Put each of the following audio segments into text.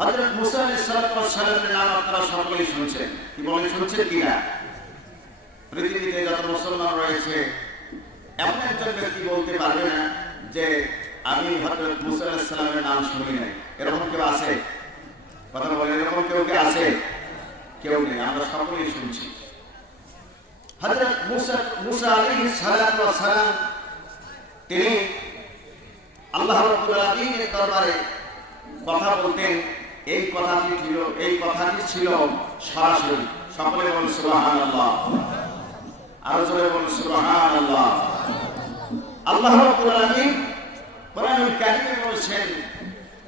হযরত মুসা আলাইহিস সালামের নাম আপনারা সকলেই শুনছেন। কি বলেন, শুনছেন কিনা? পৃথিবীতে যত মুসলমান রয়েছে এমন একজন ব্যক্তি বলতে পারবে না যে আমি হযরত মুসা আলাইহিস সালামের নাম শুনি নাই। এরকম কেউ আছে? কথা বলেন, এরকম কেউ কি আছে? কেউ নেই, আমরা সকলেই শুনছি। হযরত মুসা আলাইহিস সালাম তিনি আল্লাহ রাব্বুল আলামিনের দরবারে কথা বলতেন। এই কথাটি ছিল সরাসরি। সকলে বলুন সুবহানাল্লাহ, আরো জোরে বলুন সুবহানাল্লাহ। আল্লাহ রাব্বুল আলামিন কোরআনুল কারীমে বলেছেন,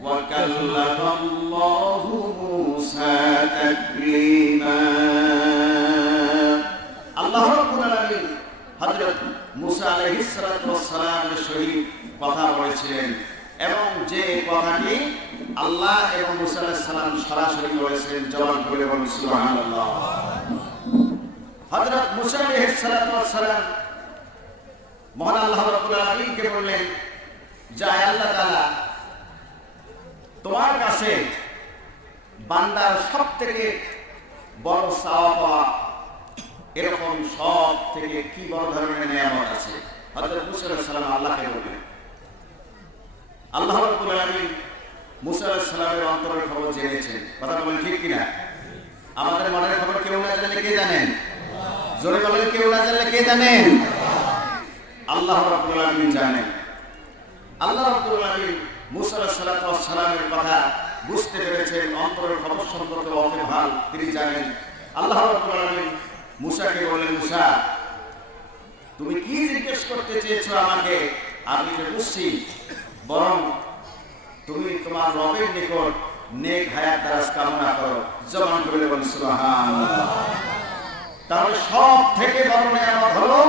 ওয়া কাল্লামাল্লাহু মূসা তাকলীমা। আল্লাহ রাব্বুল আলামিন হযরত মুসা আলাইহিস সালামের সহিত কথা বলেছিলেন এবং যে কথাটি আল্লাহ এবং মুসা আলাইহিস সালাম সরাসরি বলেছেন, জবান খুলে বলুন সুবহানাল্লাহ। হযরত মুসা আলাইহিস সালাম মহান আল্লাহ রাব্বুল আলামিনকে বললেন, যে আল্লাহ তাআলা, তোমার কাছে বান্দার সবথেকে বড় চাওয়া পাওয়া এরকম সব থেকে কি বড় ধরনের নিয়ামত আছে? হযরত মুসা আলাইহিস সালাম আল্লাহকে বললেন। আল্লাহ রাব্বুল আলামিন মুসা আলাইহিস সালামের অন্তরের খবর জেনেছেন। কথা বলেন ঠিক কিনা? আমাদের মনের খবর কেউ না জানলে কে জানেন? জোরে বলেন, কেউ না জানলে কে জানেন? আল্লাহ রাব্বুল আলামিন জানেন। আল্লাহ রাব্বুল আলামিন মুসা আলাইহিস সালামের কথা বুঝতে পেরেছেন, অন্তরের খবর সম্পর্কে ওয়াকিবহাল তিনি জানেন। আল্লাহ রাব্বুল আলামিন মুসাকে বললেন, মুসা, তুমি কি জিজ্ঞেস করতে চেয়েছো আমাকে? আমি তো বুঝছি, বরং তুমি তোমার রবের নিকট নেক হায়াত দারাজ কামনা করো। জবান খুলে বলুন সুবহানাল্লাহ। তাহলে সব থেকে বড় নিয়ামত হলো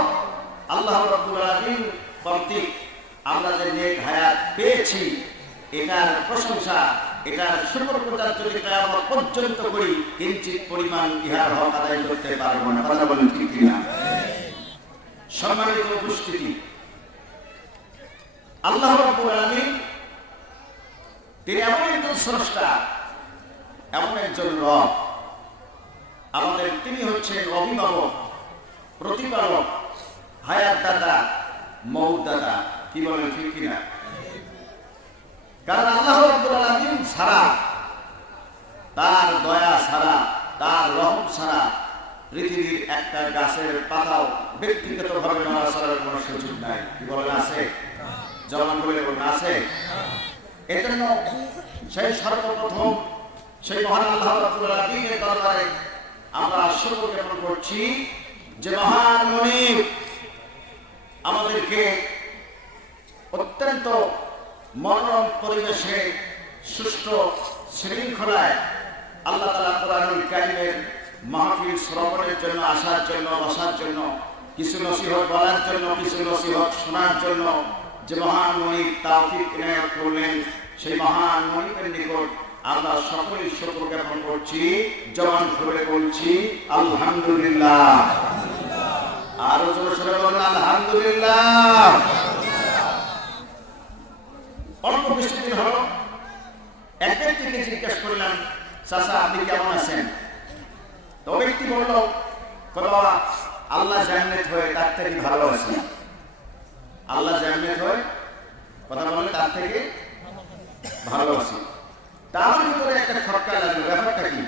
আল্লাহ রাব্বুল আলামিন কর্তৃক আমরা যে নেক হায়াত পেয়েছি, এটার প্রশংসা, এটার শুকর গুজার যদি কিয়ামত পর্যন্ত করি, কিঞ্চিত পরিমাণ ইহার হক আদায় করতে পারবো না। কথা বলেন ঠিক কিনা? সম্মানিত উপস্থিতি, আল্লাহ রাব্বুল আলামিন তিনি এমন একজন স্রষ্টা, এমন একজন রব আমাদের। তিনি হচ্ছেন অভিভাবক, প্রতিপালক, হায়াত দাতা, মউত দাতা। কি বলেন ঠিক কিনা? কারণ আল্লাহ রাব্বুল আলামিন ছাড়া, তার দয়া ছাড়া, তার রহম ছাড়া পৃথিবীর একটা গাছের পাতাও ব্যক্তিগতভাবে নড়াচড়ার কোনো সুযোগ নাই। কি বলেন, আছে? জবান খুলে বলুন, আছে? এজন্য সেই সর্বপ্রথম সেই মহান আল্লাহ রাব্বুল আলামিনের দরবারে আমরা শুকর জ্ঞাপন করছি যে মহান মুনিব আমাদেরকে অত্যন্ত মনোরম পরিবেশে, সুষ্ঠু শৃঙ্খলায় আল্লাহ তাআলা কোরআনুল কারীমের মাহফিল শ্রবণের জন্য, আসার জন্য, বসার জন্য, কিছু নসিহত বলার জন্য, কিছু নসিহত শোনার জন্য যে মহান মুনিব তৌফিক ইনায়াত করলেন, সেই মহান মুনিবের নিকট আমরা সকলেই শুকর জ্ঞাপন করছি। জবান খুলে বলছি আলহামদুলিল্লাহ। আরো জোরে সরে বলুন আলহামদুলিল্লাহ। অল্প কিছুদিন হলো এক ব্যক্তিকে জিজ্ঞেস করলাম, চাচা আপনি কেমন আছেন? তো ব্যক্তি বলল, বাবা আল্লাহ জান্নাত হয়ে তার থেকে ভালো আছি। আল্লাহ জান্নাত হয়ে, কথা বলে, তার থেকে ভালো আছি। তার ভিতরে একটা খটকা লাগলো, ব্যাপারটা কি?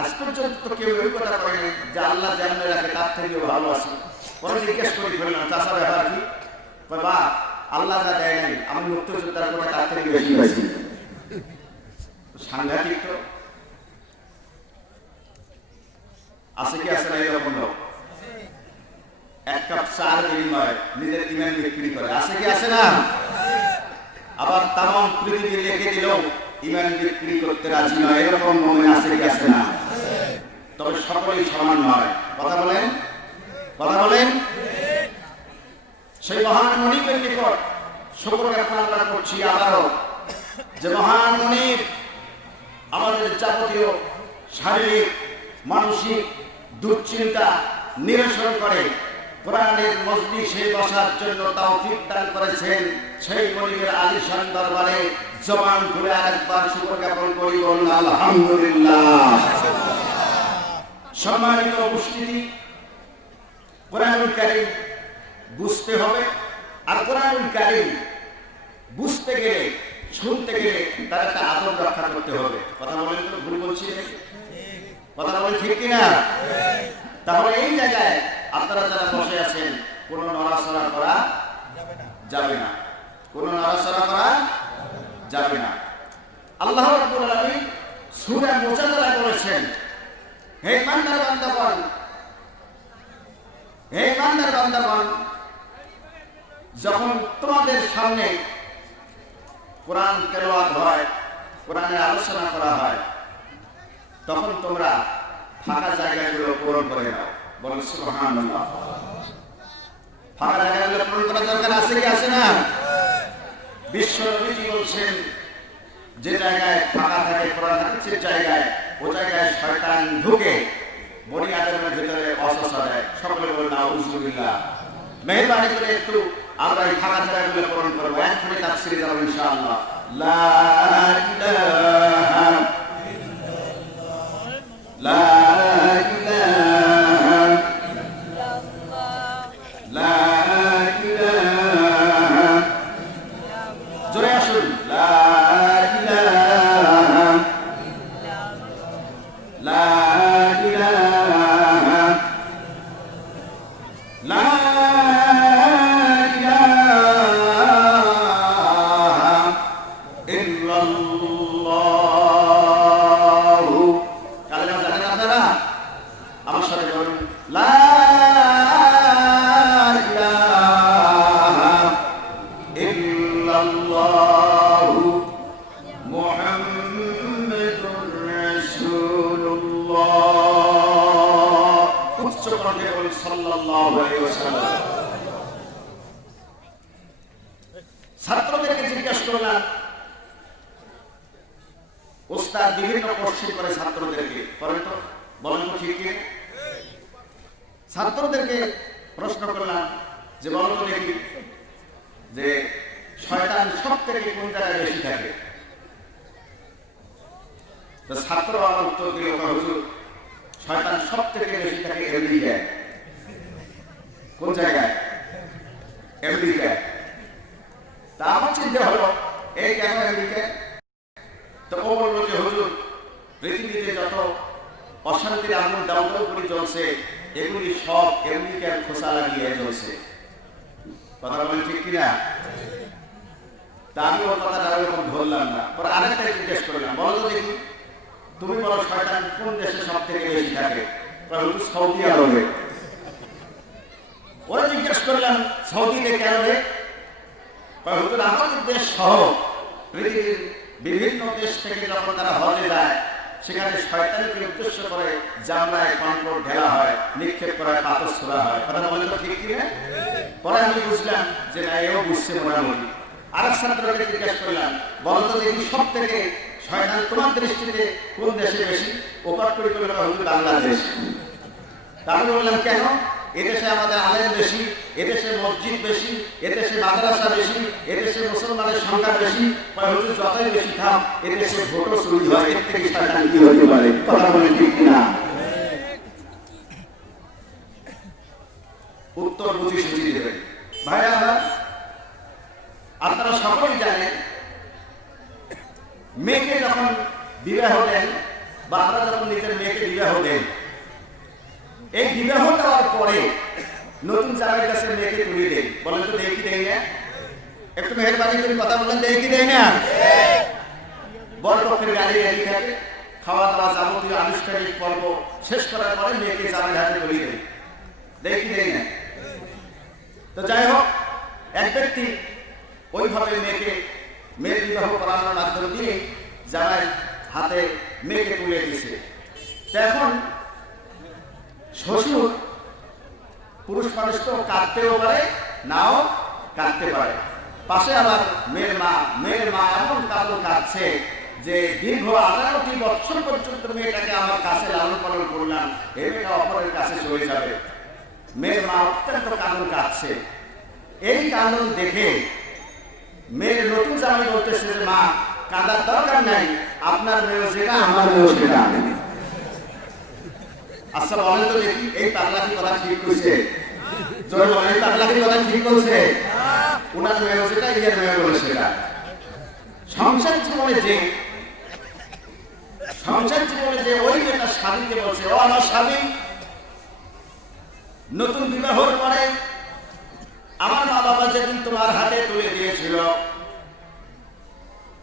আজ পর্যন্ত তো কেউ ওই কথা বলেনি যে আল্লাহ জান্নাত রাখে তার থেকেও ভালো আছি। পরে জিজ্ঞেস করি ফেললাম, চাচা ব্যাপার কি? বাবা আল্লাহ যা দেয় নাই, আমি মুক্তিযোদ্ধার করে তার থেকে বেশি আছি। সাংঘাতিক তো। আছে কি আছে না এরকম লোক? এক কাপ চার বিনিময়ে নিজের ইমান বিক্রি করে। আছে কি আছে না? আবার তামাম পৃথিবী রেখে দিলেও ইমান বিক্রি করতে রাজি নয়, এরকম মুমিন আছে কি আছে না? তবে সকলেই সমান নয়। কথা বলেন, কথা বলেন। সেই মহান মুনিবের নিকট শুকর জ্ঞাপন আমরা করছি আবারও, যে মহান মুনিব আমাদের যাবতীয় শারীরিক, মানসিক দুশ্চিন্তা নিরসন করে কোরআনের মজলিসে বসার জন্য তৌফিক দান করেছেন। সেই মুনিবের আলিশান দরবারে জবান খুলে আরেকবার শুকর জ্ঞাপন করি, বলুন আলহামদুলিল্লাহ। সম্মানিত উপস্থিতি, কোরআনুল কারীম বুঝতে হবে, আর কোরআনুল কারীম বুঝতে গেলে, শুনতে গেলে তার একটা আদব রক্ষা করতে হবে। কথা বলেন তো, ভুল বলছি? কথা বলেন ঠিক কিনা? তাহলে এই জায়গায় আপনারা যারা বসে আছেন, কোনো নড়াচড়া করা যাবে না, কোনো নড়াচড়া করা যাবে না। আল্লাহ রাব্বুল আলামিন সূরা মুজাদালায় বলেছেন, হে ইমানদার বান্দাগণ, হে ইমানদার বান্দাগণ, যখন তোমাদের সামনে কোরআন তেলাওয়াত হয়, কোরআনের আলোচনা করা হয়, তখন তোমরা ফাঁকা জায়গাগুলো পূরণ করে নাও। বলুন সুবহানাল্লাহ। ফাঁকা জায়গাগুলো পূরণ করার দরকার আছে কি আছে না? বিশ্ব নবীজি বলছেন, যে জায়গায় ফাঁকা থাকে, কোরআন হাদিসের জায়গায়, ও জায়গায় শয়তান ঢুকে বনি আদমের ভিতরে অসসা দেয়। সকলে বলুন আউযুবিল্লাহ। মেহেরবানি করে একটু আমরা এই ফাঁকা জায়গাগুলো পূরণ করবো। এখনই তাফসীরে যাব ইনশাআল্লাহ। লা ইলাহা ইল্লাল্লাহ, লা ইলাহা ইল্লাল্লাহ, লা ইলাহা, জোরে আসুন, লা ইলাহা ইল্লাল্লাহ, লা ইলাহা, লা ছাত্রদেরকে জিজ্ঞাসা করলাম, ওস্তাদ বিভিন্ন কোশ্চেন করে ছাত্রদেরকে, করেন তো, বলেন তো ঠিক কি? ছাত্রদেরকে প্রশ্ন করলাম যে বলো তো দেখি, যে শয়তান সব থেকে কোন জায়গায় বেশি থাকে? তো ছাত্র আমার উত্তর দিল, হুজুর শয়তান সব থেকে বেশি থাকে আমেরিকায়। কোন জায়গায়? আমেরিকায়। তা আমার চিন্তা হলো, এই কেন আমেরিকায়? তো ও বললো যে হুজুর, পৃথিবীতে যত অশান্তির আগুন দাউ দাউ করে জ্বলছে, এগুলি সব আমেরিকার খোসা লাগিয়ে জ্বলছে। কথা বলেন ঠিক কিনা? তা আমি ওর কথাটা ওরকম ধরলাম না। পরে আরেকটা জিজ্ঞেস করলাম, বলো তো দেখি, তুমি বলো শয়তান কোন দেশে সব থেকে বেশি থাকে? হুজুর সৌদি আরবে। ওরা জিজ্ঞেস করলাম, সৌদিতে কেন রে? হুজুর আমাদের দেশ সহ পৃথিবীর বিভিন্ন দেশ থেকে যখন তারা হজে যায়, সেখানে শয়তানকে উদ্দেশ্য করে জামরায় কন্ট্রোল ঢেলা হয়, নিক্ষেপ করা হয়, পাথর ছোড়া হয়। কথা বলেন তো ঠিক কিনা? পরে আমি বুঝলাম যে না, এও বুঝছে মোটামুটি। আরেক ছাত্রকে জিজ্ঞেস করলাম, বলো তো দেখি সব থেকে শয়তান তোমার দৃষ্টিতে কোন দেশে বেশি? ওপার করে করলাম হুজুর বাংলাদেশ। তারপরে বললাম কেন? এদেশে আমাদের আলেম বেশি, এদেশে মসজিদ বেশি, এদেশে মাদ্রাসা বেশি, এদেশে মুসলমানের সংখ্যা বেশি। হুজুর যতই বেশি থাম, এদেশে ভোটও চুরি হয়, এর থেকে শয়তান কি হতে পারে? কথা বলেন ঠিক কিনা? উত্তর বুঝি সুঝি দেবেন ভাইরা। আপনারা সকলেই জানেন, মেয়েকে যখন বিবাহ দেন, বা আমরা যখন নিজের মেয়েকে বিবাহ দেন, এই বিবাহ দেওয়ার পরে নতুন জামাইয়ের কাছে মেয়েকে তুলে দেন। বলেন তো দেই কি দেই না? একটু মেহেরবানি করে কথা বলেন, দেই কি দেই না? বড় পক্ষের গাড়ি রেডি থাকে, খাওয়া দাওয়া যাবতীয় আনুষ্ঠানিক পর্ব শেষ করার পরে মেয়েকে জামাইয়ের হাতে তুলে দেন। দেই কি দেই না? তো যাই হোক, এক ব্যক্তি ওইভাবে মেয়ের বিবাহ করানোর মাধ্যম দিয়ে জামাইয়ের হাতে মেয়েকে তুলে দিয়েছে। এখন শ্বশুর পুরুষ মানুষ তো কাঁদতেও পারে, নাও কাঁদতে পারে। পাশে আবার মেয়ের মা এমন কাঁদো কাঁদছে যে দীর্ঘ 18টি বছর পর্যন্ত মেয়েটাকে আমার কাছে লালন পালন করলাম, এ মেয়েটা অপরের কাছে চলে যাবে। মেয়ের মা অত্যন্ত কাঁদন কাঁদছে। এই কাঁদন দেখে মেয়ের নতুন জামাই বলতেছে যে মা, কাঁদার দরকার নাই, আপনার মেয়েও সেটা আমার মেয়েও সেটা। আচ্ছা বলেন তো দেখি, এই পাগলা কি কথা ঠিক কইছে? জোরে বলেন, এই পাগলা কি কথা ঠিক বলছে? ওনার মেয়েও সেটা, ইয়ের মেয়েও বলে সেটা। সংসার জীবনে যে ওই মেয়েটা স্বামীকে বলছে, ও আমার স্বামী, নতুন বিবাহর পরে আমার মা বাবা যেদিন তোমার হাতে তুলে দিয়েছিল,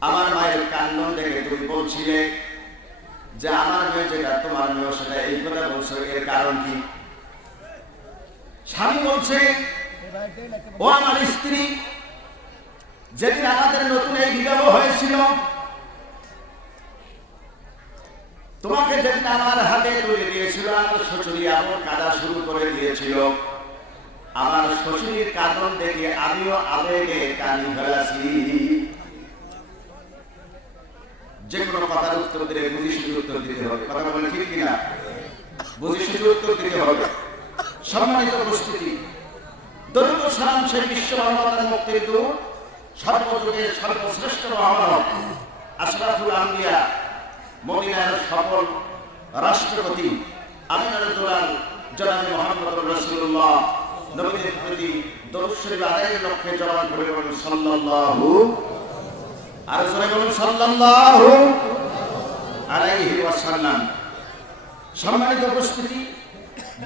আমার মায়ের কান্ডন দেখে তুমি বলছিলে যে আমার মেয়ে যেটা তোমার মেয়ে সেটা, এই কথা বলছো, এর কারণ কি? স্বামী বলছে, ও আমার স্ত্রী, যেদিন আমাদের নতুন এই বিবাহ হয়েছিল, তোমাকে যেদিন আমার হাতে তুলে দিয়েছিল, আমার শ্বশুরি এমন কাঁদা শুরু করে দিয়েছিল, আমার শ্বশুরির কাঁদন দেখে আমিও আবেগে কাঁদি ফেলাছি। যে কোনো কথার উত্তর দিলে বুঝি শুধু উত্তর দিতে হবে। কথা বলে ঠিক কিনা? বুঝি শুধু উত্তর দিতে হবে। সম্মানিত উপস্থিতি, দরুদ ও সালাম সেই বিশ্ব মানবতার মুক্তির দূত, সর্বযুগের সর্বশ্রেষ্ঠ মহামানব, আশরাফুল আম্বিয়া, মদিনার সফল রাষ্ট্রপতি, আমিনার দুলাল জনাবে মুহাম্মদুর রাসূলুল্লাহ নবীর প্রতি দরুদ শরীফ আদায়ের লক্ষ্যে জবান করে বলুন সাল্লাল্লাহু, আর জোরে বলুন সাল্লাল্লাহু আলাইহি ওয়াসাল্লাম। সম্মানিত উপস্থিতি,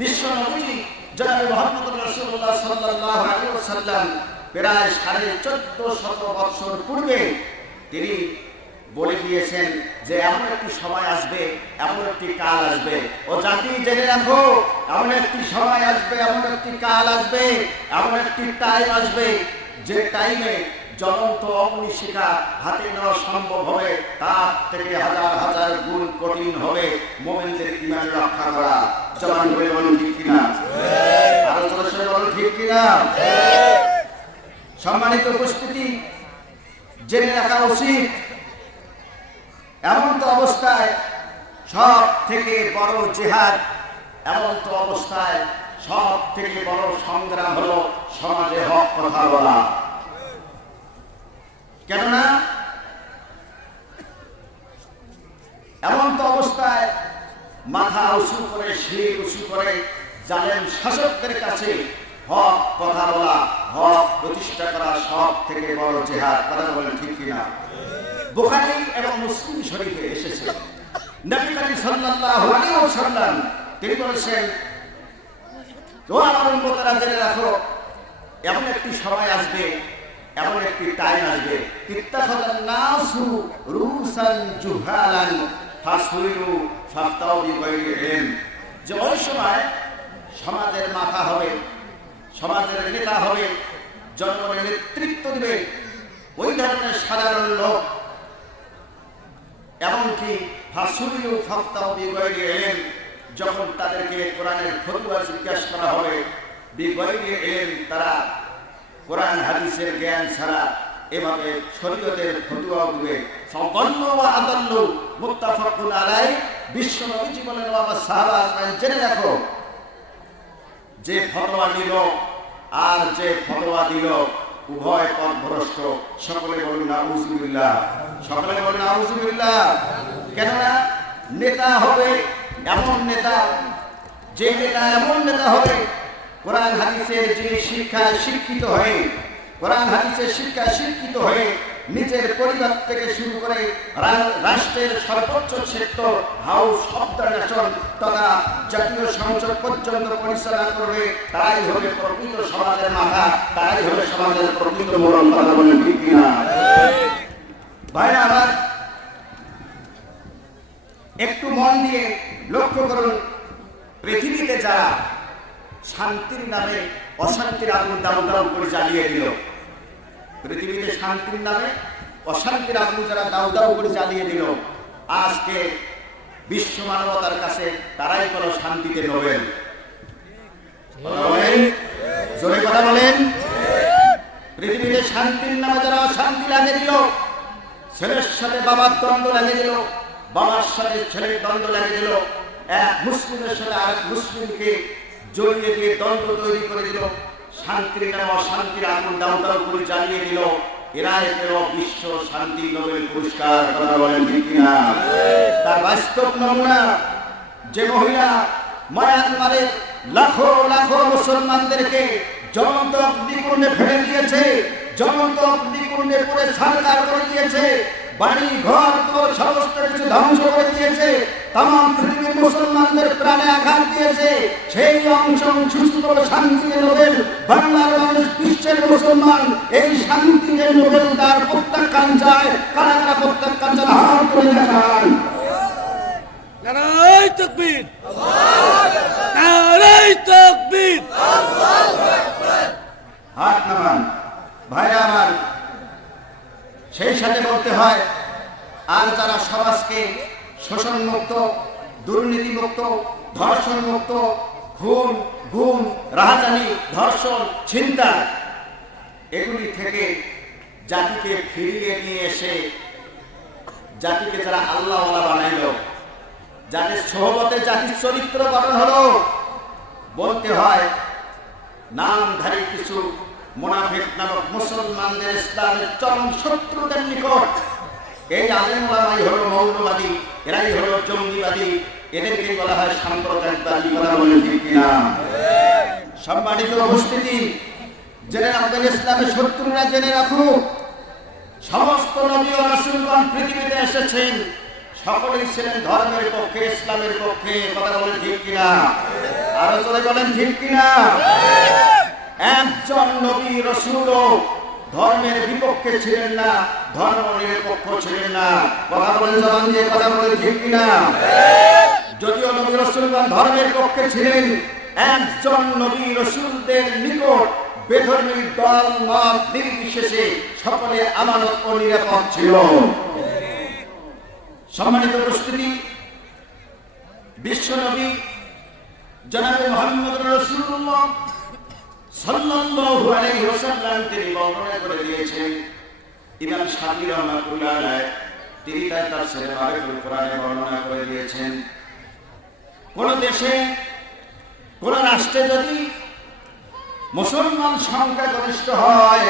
বিশ্ব নবী জনাবে মুহাম্মদুর রাসূলুল্লাহ সাল্লাল্লাহু আলাইহি ওয়াসাল্লাম প্রায় 1450 বছর পূর্বে তিনি বলে দিয়েছেন যে এমন একটি সময় আসবে, এমন একটি কাল আসবে, ও জাতি জেনে রাখো, এমন একটি সময় আসবে, এমন একটি কাল আসবে, এমন একটি টাইম আসবে, যে টাইমে জ্বলন্ত অগ্নিশিখা হাতে নেওয়া সম্ভব হবে, তার থেকে হাজার হাজার গুণ কঠিন হবে মুমিনদের ঈমান রক্ষা করা। জবান করে বলুন ঠিক কিনা? আরো জোরে বলুন ঠিক কিনা? সম্মানিত উপস্থিতি, জেনে রাখা উচিত, এমন তো অবস্থায় সব থেকে বড় জিহাদ, এমন তো অবস্থায় সব থেকে বড় সংগ্রাম হলো সমাজে হক কথা বলা। কেননা এমন তো অবস্থায় মাথা উঁচু করে, শির উঁচু করে জালেম শাসকদের কাছে হক কথা বলা, হক প্রতিষ্ঠা করা সব থেকে বড় জিহাদ। কথা বলেন ঠিক কিনা? বুখারী এবং মুসলিম শরীফে এসেছে, নবী করিম সাল্লাল্লাহু আলাইহি ওয়াসাল্লাম তিনি বলেছেন, ও আমার উম্মতেরা জেনে রাখো, এমন একটি সময় আসবে, এমন একটি টাইম আসবে, ইত্তাখাযান নাসু রুসান জুহালান ফাসুইলু ফাফতাউ বিগাইরি ইলম, যে ওই সময় সমাজের মাথা হবে, সমাজের নেতা হবে, জনগণের নেতৃত্ব দিবে ওই ধরনের সাধারণ লোক, এমনকি ফাসুইলু ফাফতাউ বিগাইরি ইলম, যখন তাদেরকে কোরআনের ফতোয়া জিজ্ঞাসা করা হবে, বিগাইরি ইলম, তারা কোরআন হাদিসের জ্ঞান ছাড়া এভাবে শরীয়তের ফতোয়া দিবে। ফাদাল্লু ওয়া আদাল্লু মুত্তাফাকুন আলাইহি, বিশ্ব নবীজি বলেন, আমার সাহাবা জেনে রাখো, যে ফতোয়া দিল আর যে ফতোয়া দিল উভয় পথভ্রষ্ট। সকলে বলুন নাউযুবিল্লাহ, সকলে বলুন নাউযুবিল্লাহ। কেননা নেতা হবে এমন নেতা, যে নেতা এমন নেতা হবে, কোরআন হাদিসের যিনি শিক্ষায় শিক্ষিত হয়ে, কোরআন হাদিসের শিক্ষায় শিক্ষিত হয়ে নিজের পরিবার থেকে শুরু করে রাষ্ট্রের সর্বোচ্চ sector, house of the nation তথা জাতীয় সংসদ পর্যন্ত পরিচালনা করবে, তারাই হবে প্রকৃত সমাজের মাথা, তারাই হবে সমাজের প্রকৃত মোড়ল। কথা বলেন ঠিক কিনা? ভাইরা আমার, একটু মন দিয়ে লক্ষ্য করুন, পৃথিবীতে যারা শান্তির নামে অশান্তির আগুন দাউ দাউ করে জ্বালিয়ে দিল, পৃথিবীতে শান্তির নামে অশান্তির আগুন যারা দাউ দাউ করে জ্বালিয়ে দিল, আজকে বিশ্ব মানবতার কাছে তারাই হলো শান্তিতে নোবেল। জোরে কথা বলেন। পৃথিবীতে শান্তির নামে যারা অশান্তি লাগিয়ে দিল, ছেলের সাথে বাবার দ্বন্দ্ব লাগিয়ে দিল, বাবার সাথে ছেলের দ্বন্দ্ব লাগিয়ে দিল, এক মুসলিমের সাথে আরেক মুসলিমকে জড়িয়ে দিয়ে দ্বন্দ্ব তৈরি করে দিল, শান্তির নামে অশান্তির আগুন দাউ দাউ করে জ্বালিয়ে দিল, এরাই পেল বিশ্ব শান্তি নোবেল পুরস্কার। কথা বলেন ঠিক কিনা? তার বাস্তব নমুনা যে মহিলা মায়ানমারের লাখো লাখো মুসলমানদেরকে জ্বলন্ত অগ্নিকুণ্ডে ফেলে দিয়েছে, জ্বলন্ত অগ্নিকুণ্ডে পুড়ে ছারখার করে দিয়েছে, বাড়ি ঘর তো সমস্ত কিছু ধ্বংস করে দিয়েছে, তাম পৃথিবীর মুসলমানদের প্রাণে আঘাত দিয়েছে, সেই অংশ সুস্থ শান্তিতে নোবেল বাংলার মানুষ, বিশ্বের মুসলমান এই শান্তিতে নোবেল তার প্রত্যাখ্যান চায়। কারা কারা প্রত্যাখ্যান চায় হাত তুলে দেখান। নারায়ে তাকবীর, নারায়ে তাকবীর, হাত নামান ভাইরা আমার। সেই সাথে বলতে হয়, আর যারা সমাজকে শোষণ মুক্ত, দুর্নীতি মুক্ত, ধর্ষণ মুক্ত, খুন গুম রাহাজানি ধর্ষণ ছিনতা এগুলি থেকে জাতিকে ফিরিয়ে নিয়ে এসে জাতিকে যারা আল্লাহওয়ালা বানাইল, যাদের সোহবতে জাতির চরিত্র গঠন হলো, বলতে হয় নামধারী কিছু মুনাফিক নামক মুসলমানদের ইসলামের চরম শত্রুদের নিকট এই আলেম ওলামাই হলো মৌলবাদী, এরাই হলো জঙ্গিবাদী, এদেরকে বলা হয় সাম্প্রদায়িকবাদী। কথা বলে ঠিক কিনা? সম্মানিত উপস্থিতি, জেনে রাখবেন, ইসলামের শত্রুরা জেনে রাখুক, সমস্ত নবী ও রাসূলগণ পৃথিবীতে এসেছেন, সকলেই ছিলেন ধর্মের পক্ষে, ইসলামের পক্ষে। কথা বলে ঠিক কিনা? আরো জোরে বলেন ঠিক কিনা? একজন নবী রাসূলও ধর্মের বিপক্ষে ছিলেন না, ধর্ম নিরপেক্ষ ছিলেন না। কথা বলেন জবান দিয়ে, কথা বলেন ঠিক কিনা? যদিও নবী রাসূলগণ ধর্মের পক্ষে ছিলেন, একজন নবী রাসূলদের নিকট বেধর্মী দল মত নির্বিশেষে সকলে আমানত ও নিরাপদ ছিল। সম্মানিত উপস্থিতি, বিশ্ব নবী জনাবে মুহাম্মদ রাসূলুল্লাহ সাল্লাল্লাহু আলাইহি ওয়াসাল্লাম তিনি বর্ণনা করে দিয়েছেন, ইমাম শাফিঈ রাহমাতুল্লাহ আলাইহি তিনি তার তাফসীরে মারিফুল কোরআনে বর্ণনা করে দিয়েছেন, কোন দেশে কোন রাষ্ট্রে যদি মুসলমান সংখ্যাগরিষ্ঠ হয়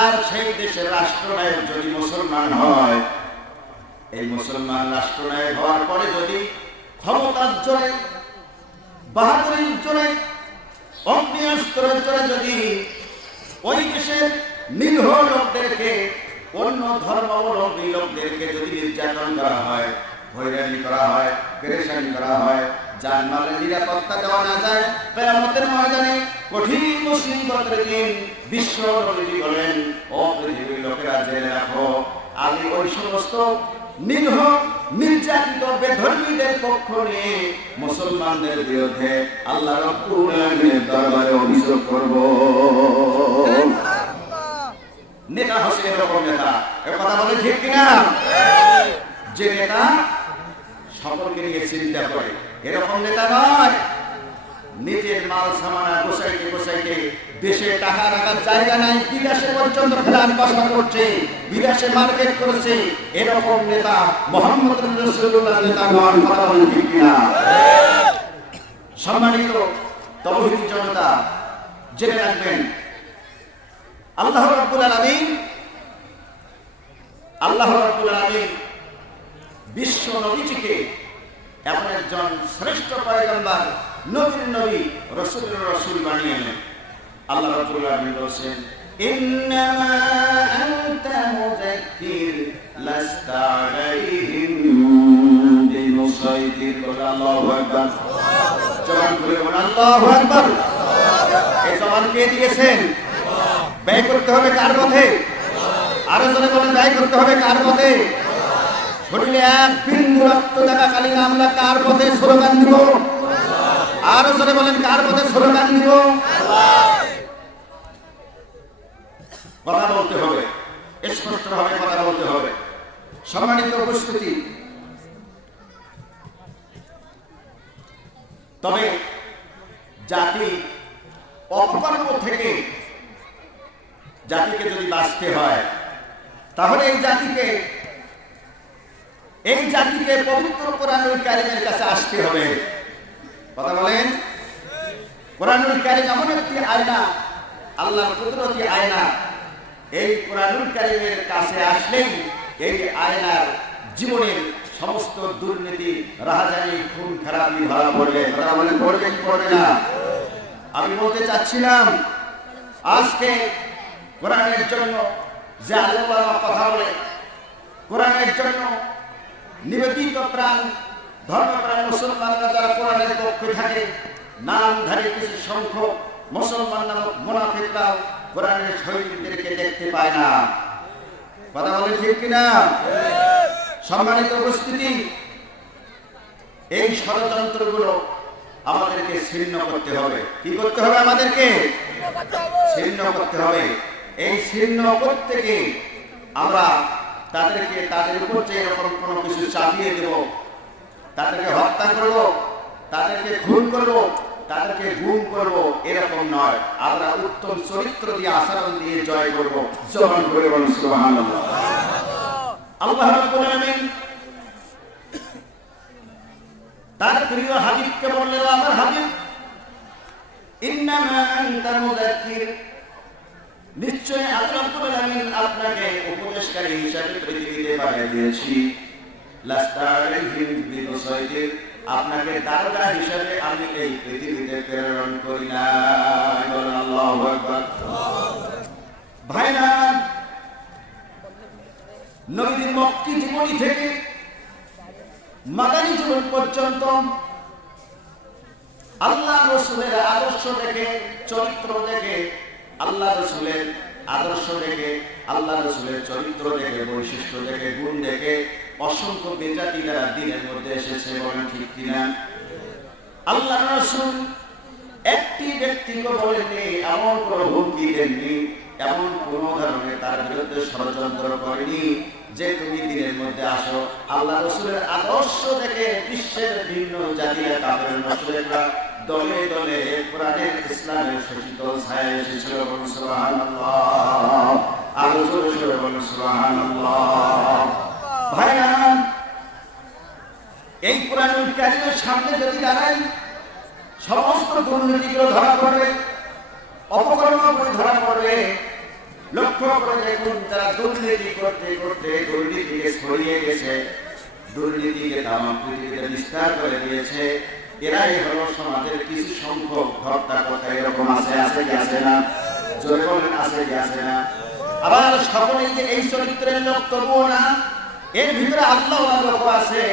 আর সেই দেশের রাষ্ট্রনায়ক যদি মুসলমান হয়, এই মুসলমান রাষ্ট্রনায়ক হওয়ার পরে যদি ক্ষমতার জোরে, বাহাদুরির জোরে, অগ্নিঅস্ত্রের জোরে যদি ওই দেশের নিরীহ লোকদেরকে, অন্য ধর্মাবলম্বী লোকদেরকে যদি নির্যাতন করা হয়, হয়রানি করা হয়, পেরেশানি করা হয়, জানমালের নিরাপত্তা দেওয়া না যায়, কিয়ামতের ময়দানে কঠিন মুসিবতের দিন বিশ্ব নবী বলেন, ও পৃথিবীর লোকেরা জেনে রাখো, আমি ওই সমস্ত নিরীহ নির্যাতিত বেধর্মীদের পক্ষ নিয়ে মুসলমানদের বিরুদ্ধে আল্লাহ রাব্বুল আলামিনের দরবারে অভিযোগ করব। নেতা হচ্ছে এরকম নেতা, এ কথা বলে ঠিক কিনা? যে নেতা সকলকে নিয়ে চিন্তা করে, এরকম নেতা নয়। নিজের মাল সামানা গোছাইতে গোছাইতে দেশে টাকা রাখার জায়গা নাই, বিদেশে পর্যন্ত ফেলান বাসা করছে, বিদেশে মার্কেট করেছে, এরকম নেতা মুহাম্মদ রাসূলুল্লাহ নেতা নন। কথা বলেন ঠিক কিনা? সম্মানিত তাওহীদ জনতা, জেনে রাখবেন, আল্লাহ রাব্বুল আলামিন বিশ্ব নবীজিকে এমন একজন শ্রেষ্ঠ পয়গম্বর, নবীর নবী, রাসূলের রাসূল বানিয়েছেন। আল্লাহ রাব্বুল আলামিন বলেন, ইন্নামা আনতা মুযাক্কির লাস্তা আলাইহিম বিমুসাইতির। আল্লাহু আকবার। জবান খুলে বলুন আল্লাহু আকবার। এই জবান কে দিয়েছেন? ব্যয় করতে হবে কার পথে? আরো জোরে বলেন, ব্যয় করতে হবে কার পথে? শরীরে এক বিন্দু রক্ত থাকাকালীন আমরা কার পথে স্লোগান দিব? আরো জোরে বলেন, কার পথে স্লোগান দিব? কথা বলতে হবে, স্পষ্টভাবে কথা বলতে হবে। সম্মানিত উপস্থিতি, তবে জাতি অপকর্ম থেকে জাতিকে যদি বাঁচতে হয়, তাহলে এই জাতিকে পবিত্র কোরআনুল কারীমের কাছে আসতে হবে। কথা বলেন, কোরআনুল কারীম এমন একটি আয়না, আল্লাহর কুদরতি আয়না, এই কোরআনুল কারীমের কাছে আসলেই এই আয়নার জীবনের সমস্ত দুর্নীতি, রাহাজানি, খুন খারাপি ধরা পড়বে। কথা বলে পড়বে কি পড়বে না? আমি বলতে চাচ্ছিলাম, আজকে কোরআনের জন্য যে আলেম ওলামা কথা বলে, কোরআনের জন্য নিবেদিত প্রাণ ধর্মপ্রাণ মুসলমানরা যারা কোরআনের পক্ষে থাকে, নামধারী কিছু সংখ্যক মুসলমান নামক মুনাফিকরাও কোরআনের শহীদদেরকে দেখতে পায় না। কথা বলে ঠিক কিনা? সম্মানিত উপস্থিতি, এই ষড়যন্ত্রগুলো আমাদেরকে ছিন্ন করতে হবে। কি করতে হবে? আমাদেরকে ছিন্ন করতে হবে। এই ছিন্ন করতে গিয়ে আমরা তাদের উপর যে এরকম কোনো কিছু চাপিয়ে দেব, তাদেরকে হত্যা করব, তাদেরকে খুন করব, তাদেরকে গুম করব, এরকম নয়। আমরা উত্তম চরিত্র দিয়ে, আচরণ দিয়ে জয় করব। জবান করে বলুন সুবহানাল্লাহ। আল্লাহ রাব্বুল আলামিন তার প্রিয় হাবিবকে বললেন, আমার হাবিব, ইন্নামা আনতা মুযাক্কির, নিশ্চয় আল্লাহ রাব্বুল আলামিন আপনাকে উপদেশকারী হিসেবে পৃথিবীতে পাঠিয়ে দিয়েছি। লাস্তা আলাইহিম বিমুসাইতির, আপনাকে দারোগা হিসেবে আমি এই পৃথিবীতে প্রেরণ করি না। আল্লাহু আকবার। ভাইরা, নবীর মক্কি জীবনী থেকে মাদানী জীবন পর্যন্ত আল্লাহ রাসূলের আদর্শ দেখে, চরিত্র দেখে, আল্লাহ রাসূলের আদর্শ দেখে, আল্লাহ রাসূলের চরিত্র দেখে, বৈশিষ্ট্য দেখে, গুণ দেখে অসংখ্য বেজাতি দ্বারা দিনের মধ্যে এসেছে। বলেন ঠিক কিনা? আল্লাহ রাসূল একটি ব্যক্তিকে বলেননি, এমন কোনো হুমকি দেননি, এমন কোন ধরনের তার বিরুদ্ধে ষড়যন্ত্র করেনি যে তুমি দিনের মধ্যে আসো। আল্লাহ রাসূলের আদর্শ দেখে বিশ্বের ভিন্ন জাতিরা, কাফের মুশরিকরা দলে দলে কোরআনের, ইসলামের শোষিত ছায়া এসেছিল। বলুন সুবহানাল্লাহ। আরো জোরে জোরে বলুন সুবহানাল্লাহ। ভাইরা, এই কোরআনুল কারীমের সামনে যদি দাঁড়াই, সমস্ত দুর্নীতিগুলো ধরা পড়বে, অপকর্মগুলো ধরা পড়বে। লক্ষ্য করে দেখুন, তারা দুর্নীতি করতে করতে দুর্নীতিকে ছড়িয়ে গেছে, দুর্নীতিকে তাম পৃথিবীতে বিস্তার করে দিয়েছে। এরাই হলো সমাজের কিছু সংখ্যক হত্যাকর্তা। এরকম আছে কি আছে না? জোরে বলেন, আছে কি আছে না? আবার সকলেই যে এই চরিত্রের লোক তবুও না, এর ভিতরে আল্লাহ লোক আছে।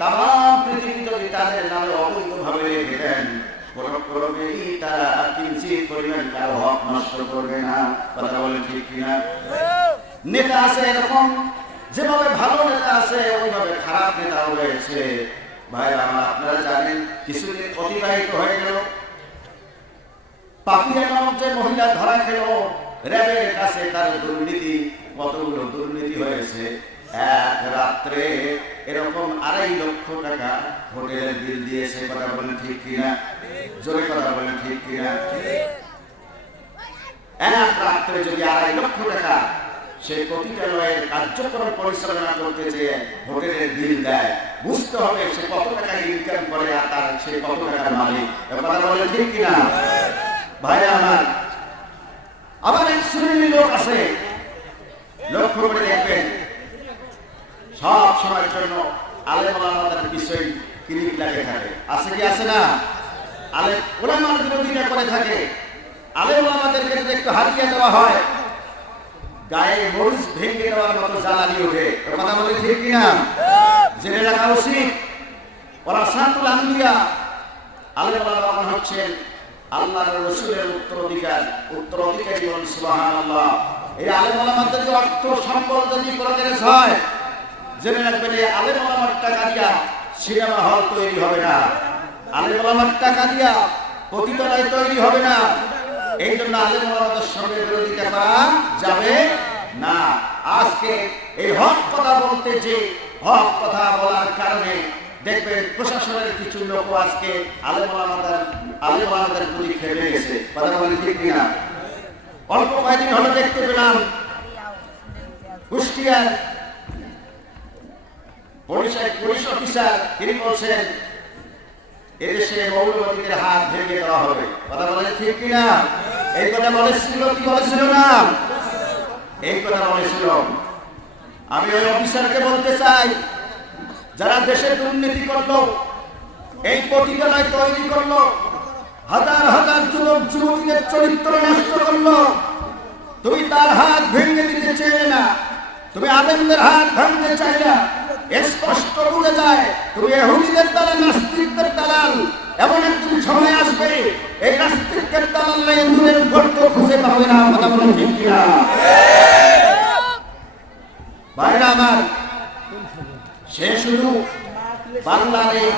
তাম পৃথিবী যদি তাদের নামে অবৈধভাবে রেখে দেন, ক্রমেই তারা কিঞ্চিত পরিমাণ কারো হক নষ্ট করবে না। কথা বলেন ঠিক কিনা? নেতা আছে এরকম, যেভাবে ভালো নেতা আছে ওইভাবে খারাপ নেতাও রয়েছে। ভাইরা আমার, আপনারা জানেন, কিছুদিন অতিবাহিত হয়ে গেল, পাপিয়া নামক যে মহিলা ধরা খেল, র্যাবের কাছে তার দুর্নীতি, কতগুলো দুর্নীতি হয়েছে। এক রাত্রে এরকম 2.5 লক্ষ টাকা হোটেলের বিল দিয়েছে। কথা বলেন ঠিক কিনা? জোরে কথা বলেন ঠিক কিনা? এক রাত্রে যদি 2.5 লক্ষ টাকা সে পতিতালয়ের কার্যক্রম পরিচালনা করতে যে হোটেলের বিল দেয়, বুঝতে হবে সে কত টাকা ইনকাম করে আর তার সে কত টাকার মালিক। কথা বলেন ঠিক কিনা? ভাইরা আমার, আবার এক শ্রেণীর লোক আছে, লক্ষ্য করে দেখবেন, সব সময়ের জন্য আলেম ওলামাদের বিষয় ক্লিক লাগে থাকে। আছে কি আছে না? আলেম ওলামার বিরোধিতা করে থাকে। আলেম ওলামাদেরকে যদি একটু হারিয়ে দেওয়া হয়, গায়ে মরিচ ভেঙে দেওয়ার মতো জ্বালানি ওঠে। কথা বলে ঠিক কিনা? জেনে রাখা উচিত, ওরা সাতুল আম্বিয়া, আলেম ওলামা হচ্ছেন আল্লাহর রাসূলের উত্তরাধিকারী। বলুন সুবহানাল্লাহ। এই আলেম ওলামাদের অর্থ সম্পদ যদি প্রকাশ হয়, জেনে রাখবেন, এই আলেম ওলামার টাকা দিয়া সিনেমা হল তৈরি হবে না, আলেম ওলামার টাকা দিয়া পতিতালয় তৈরি হবে না। এই জন্য আলেম ওলামাদের সঙ্গে বিরোধিতা করা যাবে না। আজকে এই হক কথা বলতে, যে হক কথা বলার কারণে দেখবেন প্রশাসনের কিছু লোক আজকে আলেম ওলামাদের প্রতি খেপে গেছে। কথা বলে ঠিক কিনা? অল্প কয়েকদিন হলো দেখতে পেলাম, কুষ্টিয়ার পুলিশ অফিসার তিনি বলছেন এদেশে মৌলবাদীদের হাত ভেঙে দেওয়া হবে। কথা বলে ঠিক কিনা? এই কথা বলেছিল কি বলেছিল না? এই কথা বলেছিল। আমি ওই অফিসারকে বলতে চাই, যারা দেশে দুর্নীতি করলো, এই পতিতালয় তৈরি করলো, হাজার হাজার যুবক যুবতীদের চরিত্র নষ্ট করলো, তুমি তার হাত ভেঙে দিতে চাইলে না, তুমি আলেমদের হাত ভাঙতে চাইলে না। স্পষ্ট বুঝে যায় তুমি ইহুদিদের দালাল, নাস্তিকদের দালাল। এমন একদিন সময় আসবে এই নাস্তিকদের দালাল নাই দূরের গর্ত খুঁজে পাবে না। কথা বলেন ঠিক কিনা? ভাইরা আমার, সে শুধু বাংলার এই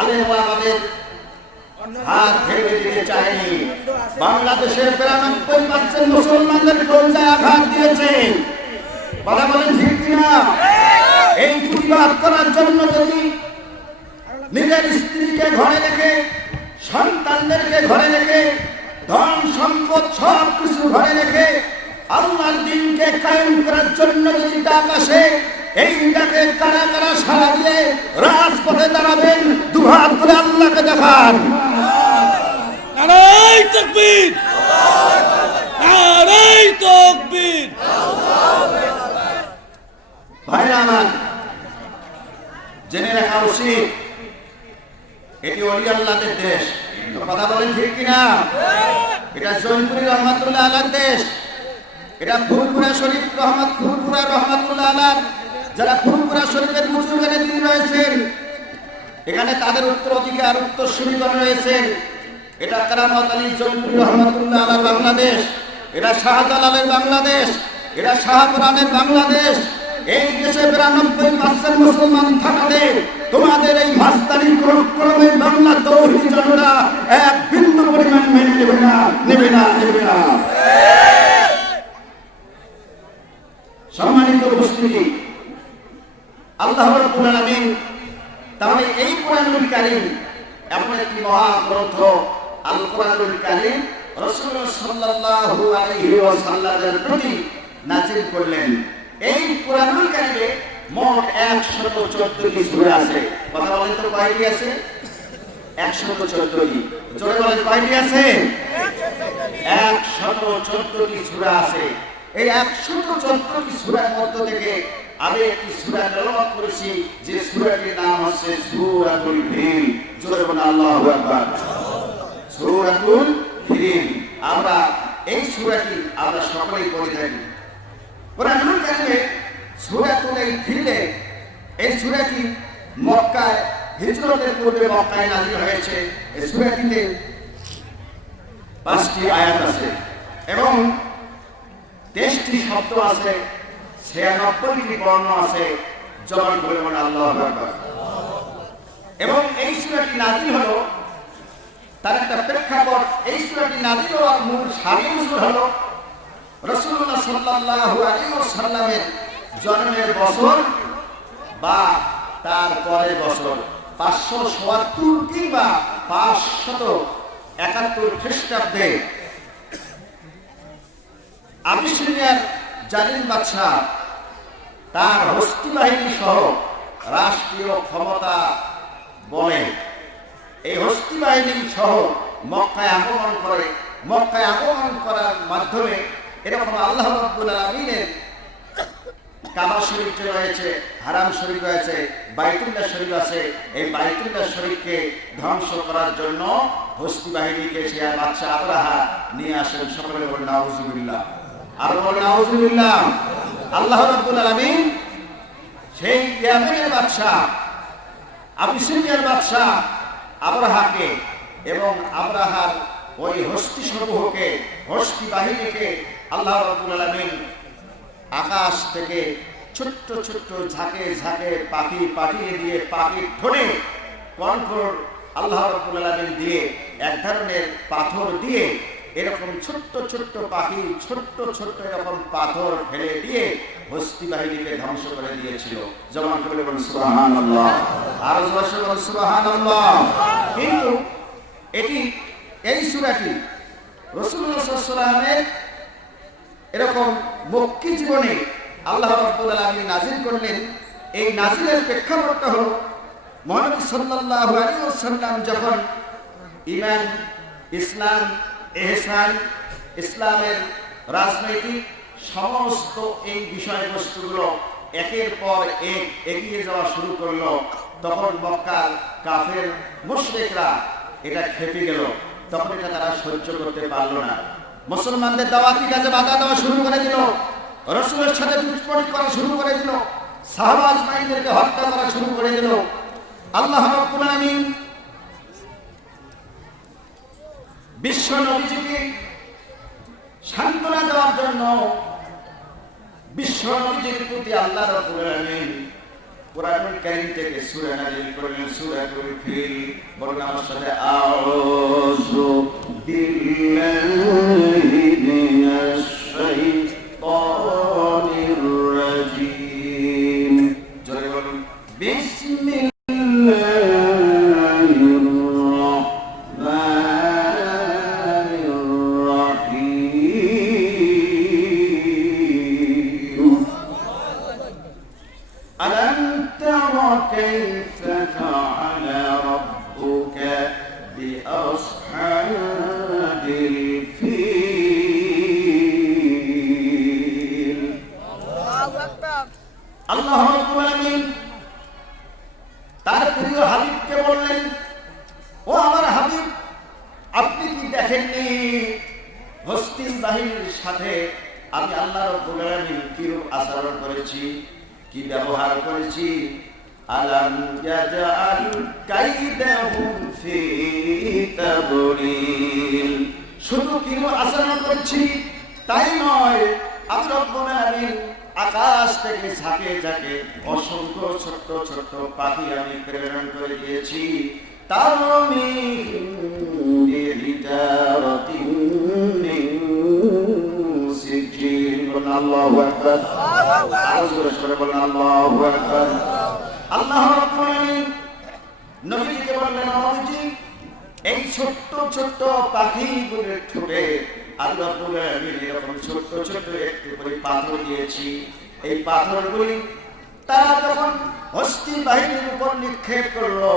আলেম ওলামাদের হাত ভেঙে দিতে চায়নি, বাংলাদেশের 92% মুসলমানদের কলিজায় আঘাত দিয়েছে। কথা বলেন ঠিক কিনা? এই প্রতিবাদ করার জন্য যদি নিজের স্ত্রীকে ঘরে রেখে, সন্তানদেরকে ঘরে রেখে, ধন সম্পদ সব কিছু ঘরে রেখে আল্লাহর দ্বীনকে কায়েম করার জন্য যদি ডাক আসে, এই ডাকে কারা কারা সাড়া দিয়ে রাজপথে দাঁড়াবেন? দুহাত করে আল্লাহকে দেখান। নারায়ে তাকবীর, নারায়ে তাকবীর। ভাইরা আমার, জেনে রাখা উচিত এটি ওলি আল্লাহদের দেশ। কথা বলেন ঠিক কিনা? এটা জৈনপুরি রহমাতুল্লাহ আলার দেশ, এটা ফুলপুরা শরীফ ফুলপুরা রহমাতুল্লাহ আলার, যারা ফুলপুরা শরীফের মুসলমানের দিন রয়েছেন, এখানে তাদের উত্তরাধিকার উত্তরসূরিগণ রয়েছেন। এটা কারামত আলী জৈনপুরি রহমাতুল্লাহ আলার বাংলাদেশ, এটা শাহজালালের বাংলাদেশ, এটা শাহপুরানের বাংলাদেশ। এই দেশে 92% মুসলমান থাকতে তোমাদের এই মাস্তানি ক্রমে বাংলা তৌহিদি জনতা এক বিন্দু পরিমাণ মেনে নেবে না, নেবে না, নেবে না। সম্মানিত উপস্থিতি, আল্লাহ রাব্বুল আলামিন তাহলে এই কোরআনুল কারীম এমন একটি মহাগ্রন্থ, আল কোরআনুল কারীম রাসূলুল্লাহ সাল্লাল্লাহু আলাইহি ওয়াসাল্লামের প্রতি নাযিল করলেন। এই কোরআনুল কারীমে মোট 114টি সূরা আছে। কথা বলেন তো কয়টি আছে? 114টি। জোরে বলেন কয়টি আছে? 114টি সূরা আছে। এই 114টি সূরার মধ্য থেকে আমি একটি সূরা তেলাওয়াত করেছি, যে সূরাটির নাম হচ্ছে সূরাতুল ফিল। জোরে বলেন আল্লাহু আকবার। সূরাতুল ফিল। আমরা এই সূরাটি আমরা সকলেই পড়ে থাকি। কোরআনুল কারীমে সূরাতুল ফিলে, এই সূরাটি মক্কায় হিজরতের পূর্বে মক্কায় নাযিল হয়েছে। এই সূরাটিতে 5টি আয়াত আছে এবং 23টি শব্দ আছে, 96টি বর্ণ আছে। জবান করে বলেন আল্লাহু আকবার। এবং এই সূরাটি নাযিল হলো, তার একটা প্রেক্ষাপট, এই সূরাটি নাযিল হওয়ার মূল সারিমুজুর হলো রাসূলুল্লাহ সাল্লাল্লাহু আলাইহি ওয়াসাল্লামের জন্মের বছর বা তার পরের বছর 570 কিংবা 571 খ্রিস্টাব্দে আবিসিনিয়ার জালিম বাদশা তার হস্তি বাহিনী সহ রাষ্ট্রীয় ক্ষমতা বলে এই হস্তি বাহিনী সহ মক্কায় আগমন করে। মক্কায় আগমন করার মাধ্যমে এরকম আল্লাহ রাব্বুল আলামিনের কাবা শরীফ রয়েছে, হারাম শরীফ রয়েছে, বাইতুল্লাহ শরীফ আছে। এই বাইতুল্লাহ শরীফকে ধ্বংস করার জন্য হস্তি বাহিনীকে সে বাদশা আবরাহা নিয়ে আসেন। সকলে বলেন নাউজুবিল্লাহ, আর বলেন নাউজুবিল্লাহ। আল্লাহ রাব্বুল আলামিন সেই ইয়ামেনের বাদশা, আবিসিনিয়ার বাদশা আবরাহাকে এবং আবরাহার ওই হস্তি সমূহকে, হস্তি বাহিনীকে আল্লাহ রাব্বুল আলামিন আকাশ থেকে ছোট্ট ছোট্ট ঝাঁকে ঝাঁকে পাখি পাঠিয়ে দিয়ে, পাখির ঠোঁটে কণ্ঠর আল্লাহ রাব্বুল আলামিন দিয়ে, এক ধরনের পাথর দিয়ে, এরকম ছোট্ট ছোট্ট পাখি ছোট্ট ছোট্ট এরকম পাথর ফেলে দিয়ে হস্তি বাহিনীকে ধ্বংস করে দিয়েছিল। জবান করে বলুন সুবহানাল্লাহ, আর জোরে বলুন সুবহানাল্লাহ। কিন্তু এটি, এই সূরাটি রাসূলুল্লাহ সাল্লাল্লাহু আলাইহি ওয়াসাল্লামের এরকম মক্কি জীবনে আল্লাহ রাব্বুল আলামিন নাযিল করলেন। এই নাযিলের প্রেক্ষাপটটা হলো মুহাম্মদ সাল্লাল্লাহু আলাইহি ওয়াসাল্লাম যখন ঈমান, ইসলাম, ইহসান, ইসলামের রাজনৈতিক, সমস্ত এই বিষয়বস্তুগুলো একের পর এক এগিয়ে যাওয়া শুরু করলো, তখন মক্কার কাফের মুশরিকরা এটা খেপে গেল। তখন এটা তারা সহ্য করতে পারলো না, মুসলমানদের দাওয়াতি কাজে বাধা দেওয়া শুরু করে দিল, রাসূলের সাথে দুশ্মনী করা শুরু করে দিল, সাহাবা আজমাইনদেরকে হত্যা করা শুরু করে দিল। আল্লাহ রাব্বুল আলামিন বিশ্ব নবীজিকে সান্ত্বনা দেওয়ার জন্য বিশ্ব নবীজির প্রতি আল্লাহ রাব্বুল আলামিন কোরআনুল কারীম থেকে সূরা নাযিল করলেন, সূরাতুল ফিল। বলুন আমার সাথে, আউযু বিল্লাহি মিনাশ শাইতানির রাজীম। জোরে বলুন, বিসমিল্লাহির রাহমানির রাহিম। আলাম তারা কাইফা ফাআলা রাব্বুকা বিআসহাবিল ফিল। আল্লাহ রাব্বুল আলামিন তার প্রিয় হাবিবকে বললেন, ও আমার হাবিব, আপনি কি দেখেননি হস্তিন বাহিনীর সাথে আমি আল্লাহ রাব্বুল আলামিন কিরূপ আচরণ করেছি, কি ব্যবহার করেছি? আলাম ইয়াজআল কাইদাহুম ফি তাদলিল। শুধু কিরূপ আচরণ করেছি তাই নয়, আমি রব্বুল আলামিন আকাশ থেকে ঝাঁকে ঝাঁকে অসংখ্য ছোট্ট ছোট্ট পাখি আমি প্রেরণ করে দিয়েছি। তারমিহিম বিহিজারাতিন মিন সিজিল। আল্লাহু আকবার। আরো জোরে সরে বলেন আল্লাহু আকবার। আল্লাহ রাব্বুল আলামিন নবীজিকে বললেন, নবীজি, এই ছোট্ট ছোট্ট পাখিগুলোর ঠোঁটে আমি রব্বুল আলামিন এরকম ছোট্ট ছোট্ট একটু করে পাথর দিয়েছি। এই পাথরগুলি তারা যখন হস্তি বাহিনীর উপর নিক্ষেপ করলো,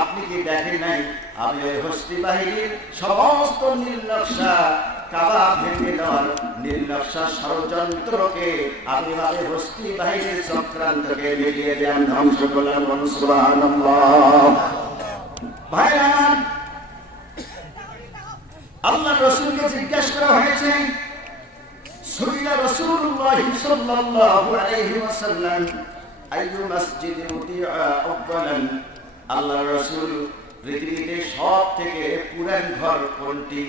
আপনি কি দেখেন নাই আমি ওই হস্তি বাহিনীর সমস্ত নীলনকশা, কাবা ভেঙে দেওয়ার নীলনকশা ষড়যন্ত্রকে আমি ভাবে হস্তি বাহিনীর চক্রান্তকে মিলিয়ে দেন, ধ্বংস করলাম। সুবহানাল্লাহ। ভাইরা, আল্লাহ রাসূলকে জিজ্ঞাসা করা হয়েছে, সুইলা রাসূলুল্লাহ সাল্লাল্লাহু আলাইহি ওয়াসাল্লাম আইয়ু মসজিদিন উতিআ আওয়ালান। আল্লাহ রাসূল, পৃথিবীতে সব থেকে পুরান ঘর কোনটি?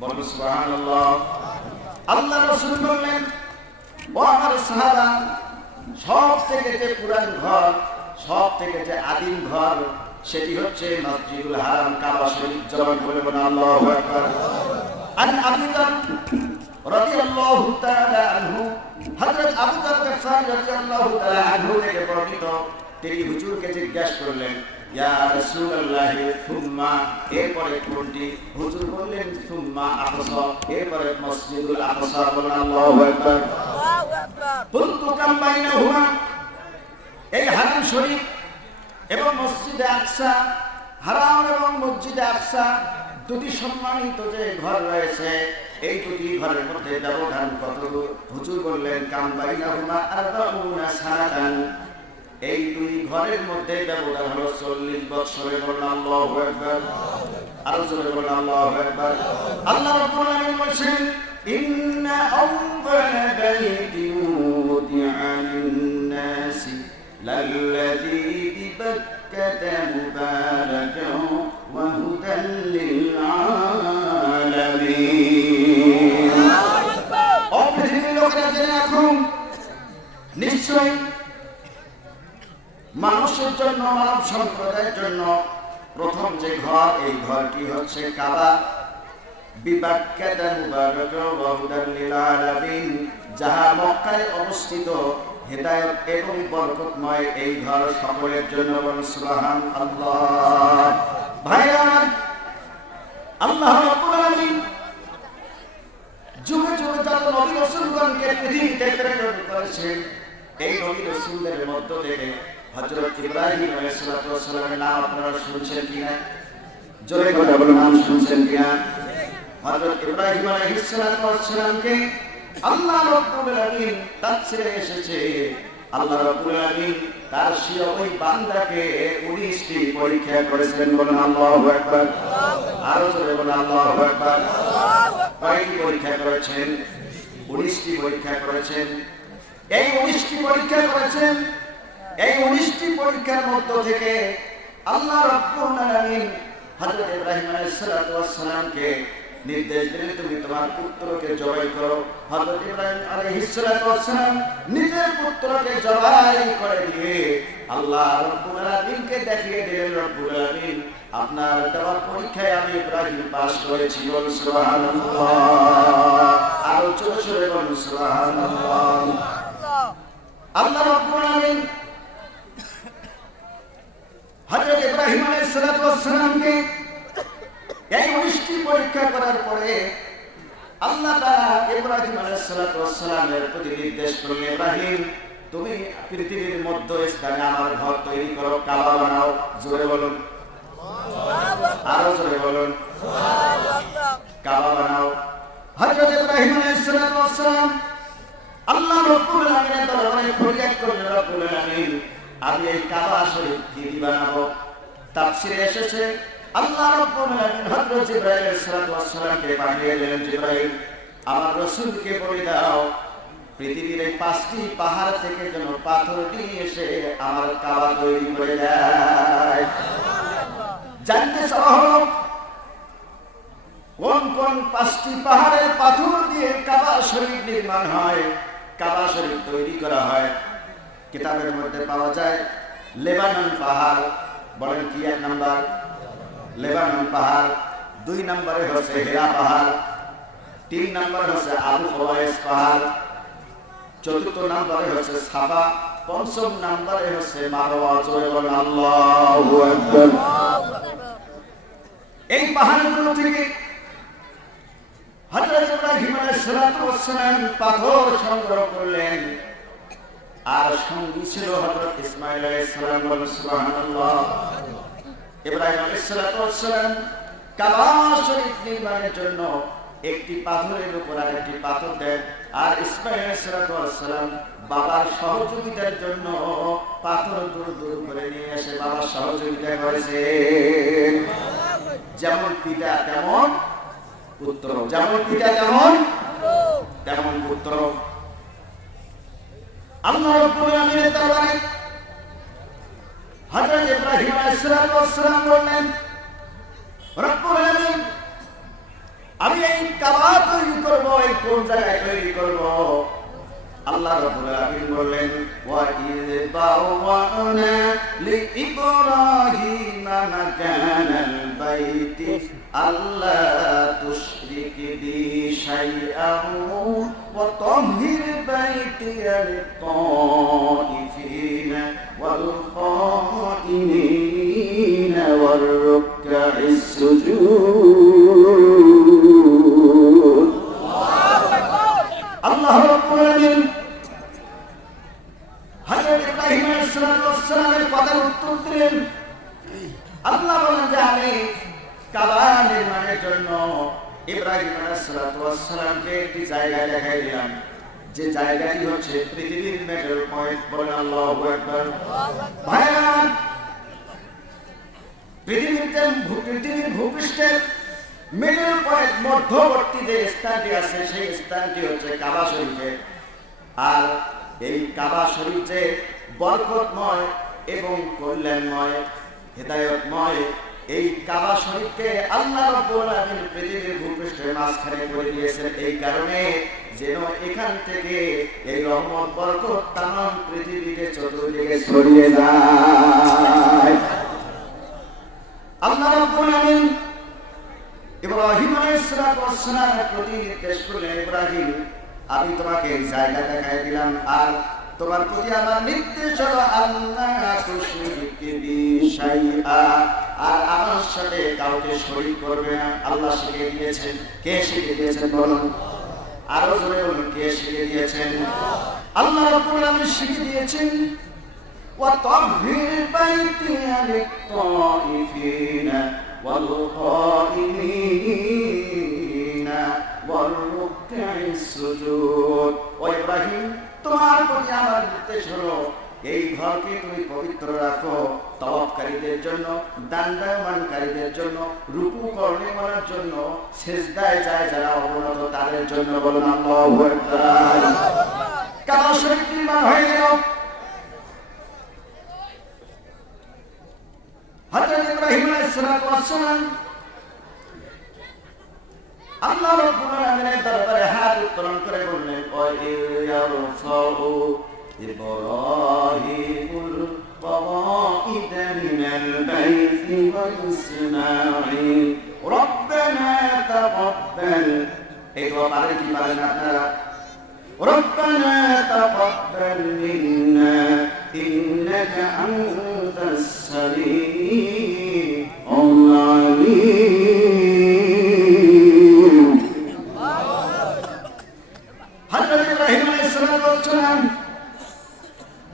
বলুন সুবহানাল্লাহ। আল্লাহ রাসূল বললেন, ও আমার সাহাবা, সব থেকে যে পুরান ঘর, সব থেকে যে আদিম ঘর, সেটি হচ্ছে মসজিদুল হারাম, কাবা শরীফ। জবান বলে বলেন আল্লাহু আকবার। আন আবু যার রাদিয়াল্লাহু তাআলা আনহু, হযরত আবু যার গফফার রাদিয়াল্লাহু তাআলা আনহু থেকে বর্ণিত, তিনি হুজুরকে জিজ্ঞাসা করলেন, ইয়া রাসূলুল্লাহ, সুম্মা, এরপরে কোনটি? হুজুর বললেন, সুম্মা আকসা, এরপরে মসজিদুল আকসা। বলেন আল্লাহু আকবার। আল্লাহু আকবার। কুনতু কাম বাইনাহুমা, এই হারাম শরীফ এবং মসজিদে আকসা, হারাম এবং মসজিদে আকসা দুটি সম্মানিত যে ঘর রয়েছে, এই দুটি ঘরের মধ্যে ব্যবধান কত? হুজুর বললেন, কাম বাইনাহুমা আরবাউনা সানাতান, এই দুই ঘরের মধ্যে ব্যবধান হলো 40 বছরের। বলেন আল্লাহু আকবার। আরো জোরে বলেন আল্লাহু আকবার। আল্লাহ রাব্বুল আলামিন বলেন, ইন্না আউওয়ালা বাইতিন উদিআ লিন-নাসি লাল্লাযী বিবাক্কাতা মুবারাকান ওয়া হুদাল লিল-আলামিন। ও পৃথিবীর লোকেরা, জেনে রাখুন, নিশ্চয়ই মানুষের জন্য, মানব সম্প্রদায়ের জন্য প্রথম যে ঘর, এই ঘরটি হচ্ছে কাবা। বিবাক্কাতা মুবারাকান ওয়া হুদাল লিল-আলামিন, যাহা মক্কায় অবস্থিত, হেদায়েত এবং বরকতময় এই ঘর সকলের জন্য। বলুন সুবহানাল্লাহ। ভাইরা, আল্লাহ রাব্বুল আলামিন যুগে যুগে যত নবী রাসূলগণকে পৃথিবীতে প্রেরণ করেছেন, এই নবী রাসূলদের মধ্য থেকে হযরত ইব্রাহিম আলাইহিস সালাতু ওয়াস সালামের নাম আপনারা শুনছেন কিনা? জোরে করে বলুন, নাম শুনছেন কিনা? হযরত ইব্রাহিম আলাইহিস সালাতু ওয়াস সালামকে আল্লাহ রাব্বুল আলামিন তাফসীরে এসেছে আল্লাহ রাব্বুল আলামিন তার সেই ওই বান্দাকে 19টি পরীক্ষা করেছেন। বলেন আল্লাহু আকবার। আরো জোরে বলেন আল্লাহু আকবার। কয়টি পরীক্ষা করেছেন? 19টি পরীক্ষা করেছেন। এই 19টি পরীক্ষা করেছেন। এই 19টি পরীক্ষার মধ্য থেকে আল্লাহ রাব্বুল আলামিন হযরত ইব্রাহিম আলাইহিস সালাতু ওয়াস সালামকে নির্দেশ দিলেন, তুমি তোমার পুত্রকে জবাই করো। হযরত ইব্রাহিম আলাইহিস সালাতু ওয়াস সালাম নিজের পুত্রকে জবাই করে দিয়ে আল্লাহ রাব্বুল আলামিনকে দেখিয়ে দিলেন, রব্বুল আলামিন আপনার দেওয়া পরীক্ষায় আমি ইব্রাহিম পাস করেছি। বলুন সুবহানাল্লাহ। আরো জোরে বলুন সুবহানাল্লাহ। আল্লাহ রাব্বুল আলামিন হযরত ইব্রাহিম আলাইহিস সালাতু ওয়াস সালামকে এই 19টি পরীক্ষা করার পরে আল্লাহ তাআলা ইব্রাহিম আলাইহিস সালাতু ওয়াস সালামের প্রতি নির্দেশ করলেন, ইব্রাহিম তুমি পৃথিবীর মধ্য স্থানে আমার ঘর তৈরি করো, কাবা বানাও। জোরে বলুন, আরো জোরে বলুন, কাবা বানাও। হযরত ইব্রাহিম আলাইহিস সালাতু ওয়াস সালাম আল্লাহ রাব্বুল আলামিনের দরবারে ফরিয়াদ করলেন, রব্বুল আলামিন আমি এই কাবা শরীফ কি বানাবো? তাফসীরে এসেছে আল্লাহ রাব্বুল আলামিন হযরত জিবরাইল আলাইহিস সালাতু ওয়াস সালামকে পাঠিয়ে দিলেন, জিবরাইল আমার রাসূলকে বলে দাও পৃথিবীর এই 5টি পাহাড় থেকে যেন পাথর নিয়ে এসে আমার কাবা তৈরি করে দেয়। জানতে চাওয়া হলো কোন কোন 5টি পাহাড়ের পাথর দিয়ে কাবা শরীফ নির্মাণ হয়, কাবা শরীফ তৈরি করা হয়। কিতাবের মধ্যে পাওয়া যায় লেবানন পাহাড়। বলেন কি? 1 নাম্বার লেবানন পাহাড়, 2 নম্বরে হচ্ছে হেরা পাহাড়, 3 নম্বরে হচ্ছে আবু কুবাইস পাহাড়, 4র্থ নম্বরে হচ্ছে সাফা, 5ম নম্বরে হচ্ছে মারওয়া। জোরে বলেন আল্লাহু আকবার। এই পাহাড়গুলো থেকে হযরত ইব্রাহিম আলাইহিস সালাতু ওয়াস সালাম পাথর সংগ্রহ করলেন, আর সঙ্গী ছিল হযরত ইসমাঈল আলাইহিস সালাম। বলেন সুবহানাল্লাহ। ইব্রাহিম আলাইহিস সালাতু ওয়াস সালাম কাবা শরীফ নির্মাণের জন্য একটি পাথরের উপর আরেকটি পাথর দেন, আর ইসমাঈল আলাইহিস সালাতু ওয়াস সালাম বাবার সহযোগিতার জন্য পাথর দূর দূর করে নিয়ে এসে বাবার সহযোগিতা করেছেন। যেমন পিতা তেমন পুত্র, যেমন পিতা তেমন পুত্র। আল্লাহ রাব্বুল আলামিনের দরবারে হযরত ইব্রাহিম আলাইহিস সালাতু ওয়াস সালাম বললেন, রব্বুল আলামিন আমি এই কাবা তৈরি করব, এই কোন জায়গায় তৈরি করব? আল্লাহ রাব্বুল আলামিন বললেন, ওয়া ইয বাওয়ানা লিইব্রাহিমা মাকানাল বাইতি আল্লা তুশরিক বি শাইআন ওয়া তাহহির বাইতিয়া লিত-তাইফিনা ওয়াল কাইমিনা ওয়ার রুকআইস সুজুদ। আল্লাহ রাব্বুল আলামিন হযরত ইব্রাহিম আলাইহিস সালাতু ওয়াস সালামের কথার উত্তর দিলেন। আল্লাহ বলেন যে আমি কাবা নির্মাণের জন্য ইব্রাহিম আলাইহিস সালাতু ওয়াস সালামকে একটি জায়গা দেখাই দিলাম, যে জায়গাটি হচ্ছে পৃথিবীর মিডল পয়েন্ট। বলেন আল্লাহু আকবার। ভাইরা, পৃথিবীর ভূপৃষ্ঠের মিডল পয়েন্ট, মধ্যবর্তী যে স্থানটি আছে সেই স্থানটি হচ্ছে কাবা শরীফে। আর এই কাবা শরীফ যে বরকতময় এবং কল্যাণময়, হেদায়েতময়, এই কাবা শরীফকে আল্লাহ রাব্বুল আলামিন পৃথিবীর ভূপৃষ্ঠের মাঝখানে করে দিয়েছেন, এই কারণে যেন এখান থেকে এই রহমত বরকত তামাম পৃথিবীতে চতুর্দিকে ছড়িয়ে যায়। আল্লাহ রাব্বুল আলামিন ইব্রাহিম আলাইহিস সালাতু ওয়াস সালামের প্রতি নির্দেশ করলেন, ইব্রাহিম আমি তোমাকে এই জায়গা দেখাই দিলাম, আর তোমার প্রতি আমার নির্দেশ হলো আল্লাহ তুশরিক বি শাইআ, আর আমার সাথে কাউকে শরীক করবে না। আল্লাহ শিখিয়ে দিয়েছেন। কে শিখিয়ে দিয়েছেন বলুন? আরো জোরে বলুন, কে শিখিয়ে দিয়েছেন? আল্লাহ রাব্বুল আলামিন শিখিয়ে দিয়েছেন, ওয়া তাহহির বাইতিয়া লিত-তাইফিনা ওয়াল কাইমিনা ওয়ার রুকআইস السجود وإبراهيم তোমার প্রতি আমার নির্দেশ হলো এই ঘরকে তুমি পবিত্র রাখো তাওয়াফকারীদের জন্য দাণ্ডায়মানকারীদের জন্য রুকু করনেওয়ালার জন্য সিজদায় যায় যারা অবনত তাদের জন্য বলুন আল্লাহু আকবার কাবা শরীফ নির্মাণ হয়ে গেল হযরত ইব্রাহিম আলাইহিস সালাম আল্লাহ রাব্বুল আলামিনের দরবারে হাত উত্তোলন করে বললেন ওয়াইয়ারফাউ ইব্রাহিমুল قواعد من البيت وإسماعيل ربنا تقبل ايوا পারেন কি পারেন আপনারা ربنا تقبل منا إنك أنت السميع العليم হযরত ইব্রাহিম আলাইহিস সালাম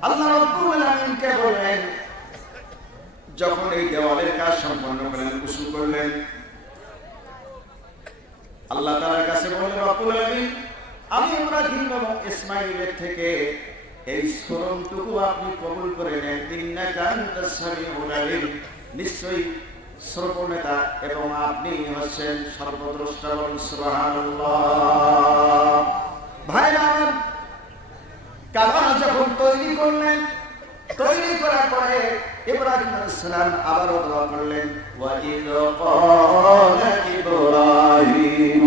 আল্লাহ রাব্বুল আলামিনকে বললেন যখন এই দেওয়ালের কাজ সম্পন্ন করলেন উসু করলেন আল্লাহ তাআলার কাছে বললেন রাব্বুল আলামিন আমি ইব্রাহিম এবং ইসমাঈলের থেকে এই শ্রমটুকু আপনি কবুল করে নেন ইন্নাকা আনতাস সামিউল আলিম নিশ্চয়ই শ্রবণেতা এবং আপনি হচ্ছেন সর্বদ্রষ্টা বলুন সুবহানাল্লাহ ভাইরা কাবা যখন তৈরি করলেন তৈরি করার পরে ইব্রাহিম আলাইহিস সালাম আবারও দোয়া করলেন ওয়া ইয ক্বালা ইব্রাহিম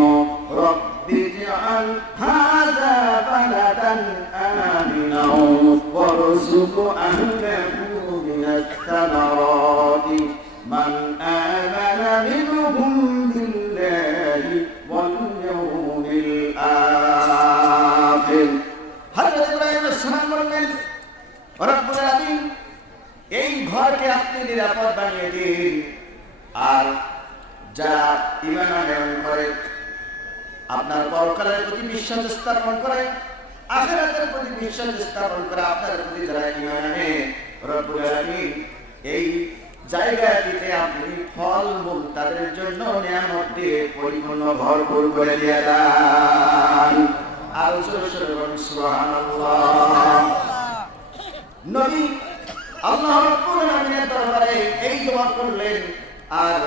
রাব্বি ইজআল হাযা বালাদান আমিনা ওয়ারযুক আহলাহু মিনাস সামারাতি মান আমানা মিনহুম বিল্লাহি ওয়াল ইয়াউমিল আখির হযরত ইব্রাহিম আলাইহিস সালাম বললেন রব্বুল আলামিন এই ঘরকে আপনি নিরাপদ বানিয়ে দিন আর যারা ঈমান আনয়ন করে আপনার পরকালের প্রতি বিশ্বাস স্থাপন করে আখিরাতের প্রতি বিশ্বাস স্থাপন করে আপনার প্রতি যারা ঈমান আনে রব্বুল আলামিন এই জায়গাটিতে আপনি ফলমূল তাদের জন্য নিয়ামত দিয়ে পরিপূর্ণ ভরপুর করে দিয়ে দেন আর সুবহানাল্লাহ নবী আল্লাহ রাব্বুল আলামিনের দরবারে এই দোয়া করলেন আর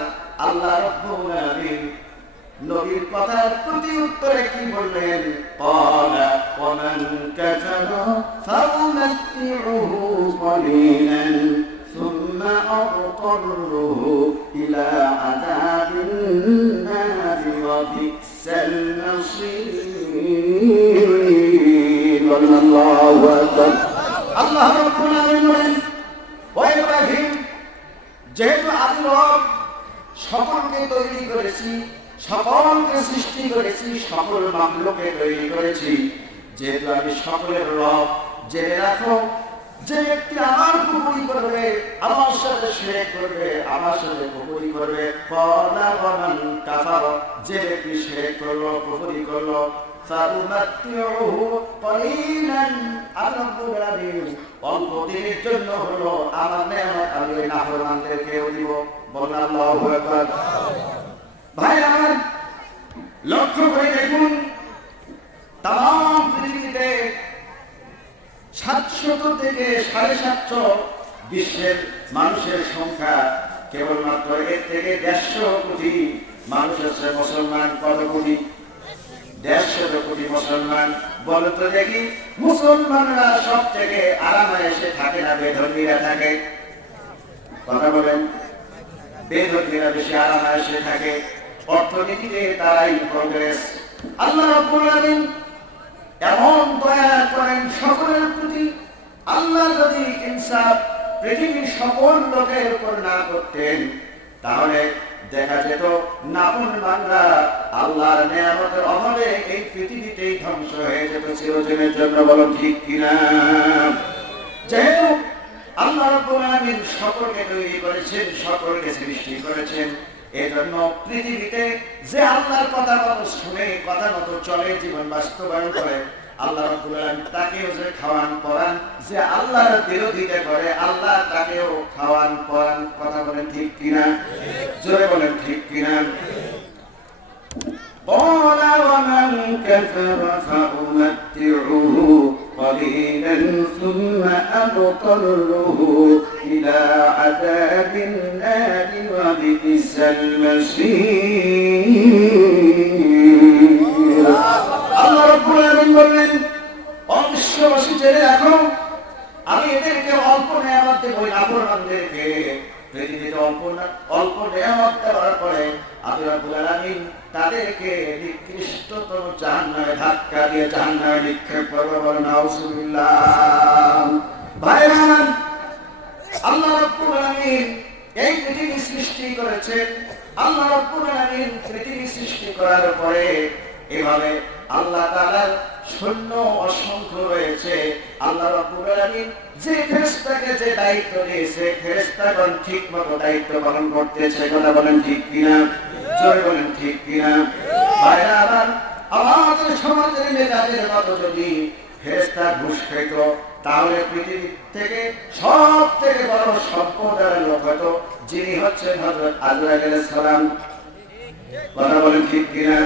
আল্লাহ রাব্বুল আলামিন নবীর কথার প্রতি উত্তরে কি বললেন ক্বালা ওয়া মান কাফারা ফাউমাত্তিউহু ক্বালিলান সুম্মা আদতারুহু ইলা আযাবিন নারি ওয়া বি'সাল মাসীর আল্লাহু আকবার আল্লাহ রাব্বুল আলামিন বলেন ও ইব্রাহিম যেহেতু আমি রব সকলকে তৈরি করেছি সকলকে সৃষ্টি করেছি সকল মাখলুককে তৈরি করেছি যেহেতু আমি সকলের রব জেনে রাখো যে ব্যক্তি আমার কুফরি করবে আমার সাথে শিরক করবে আমার সাথে কুফরি করবে ক্বালা ওয়া মান কাফারা যে ব্যক্তি শিরক করলো কুফরি করলো ফাউমাত্তিউহু ক্বালিলান আল্লাহু রাব্বুল অল্প দিনের জন্য হলো আমার নেয়ামত আমি নাফরমানদেরকে দিব বলুন আল্লাহু আকবার ভাই আমার লক্ষ্য করে দেখুন তাম পৃথিবীতে 700 থেকে 750 বিশ্বের মানুষের সংখ্যা কেবলমাত্র এর থেকে 150 কোটি মানুষ আছে মুসলমান কত কোটি 150 কোটি মুসলমান বলতো দেখি মুসলমানরা সব থেকে আরামে এসে থাকে না বেধর্মীরা থাকে কথা বলেন বেধর্মীরা বেশি আরামে এসে থাকে অর্থনীতিতে তারাই প্রোগ্রেস আল্লাহ রাব্বুল আলামিন এমন দয়া করেন সকলের প্রতি আল্লাহ যদি ইনসাফ পৃথিবীর সকল লোকের উপর না করতেন তাহলে দেখা যেত নাফরমানরা আল্লাহর নিয়ামতের অভাবে এই পৃথিবীতেই ধ্বংস হয়ে যেত চিরদিনের জন্য বলো ঠিক কিনা যেহেতু আল্লাহ রাব্বুল আলামিন সকলকে তৈরি করেছেন সকলকে সৃষ্টি করেছেন এজন্য পৃথিবীতে যে আল্লাহর কথা মতো শুনে কথা মতো চলে জীবন বাস্তবায়ন করে আল্লাহ রাব্বুল আলামিন তাকেও যে খাওয়ান পরান যে আল্লাহর বিরোধিতা করে আল্লাহ তাকেও খাওয়ান পরান কথা বলেন ঠিক কিনা জোরে বলেন ঠিক কিনা ক্বালা ওয়া মান কাফারা وبئس المصير আল্লাহ রাব্বুল আলামিন বললেন ও বিশ্ববাসী জেনে রাখো আমি এদেরকে অল্প নিয়ামত দেব নাফরমানদেরকে পৃথিবীতে অল্প নিয়ামত দেওয়ার পরে আল্লাহ রাব্বুল আলামিন তাদেরকে নিকৃষ্টতম জাহান্নামে ধাক্কা দিয়ে জাহান্নামে নিক্ষেপ করবে বলেন নাউজুবিল্লাহ ভাইরা আমার আল্লাহ রাব্বুল আলামিন এই পৃথিবী সৃষ্টি করেছেন আল্লাহ রাব্বুল আলামিন পৃথিবী সৃষ্টি করার পরে এভাবে আল্লাহ তাআলার শূন্য অসংখ্য রয়েছে আল্লাহ রাব্বুল আলামিন যে ফেরেশতাকে যে দায়িত্ব দিয়েছে ফেরেশতাগণ ঠিকমতো দায়িত্ব পালন করতেছে কথা বলেন ঠিক কিনা জোরে বলেন ঠিক কিনা ভাইরা আমার আমাদের সমাজের নেতাদের মতো যদি ফেরেশতা ঘুষ খেত তাহলে পৃথিবী থেকে সব থেকে বড় সম্পদের লোক হতো যিনি হচ্ছেন হযরত আজরাইল আলাইহিস সালাম কথা বলেন ঠিক কিনা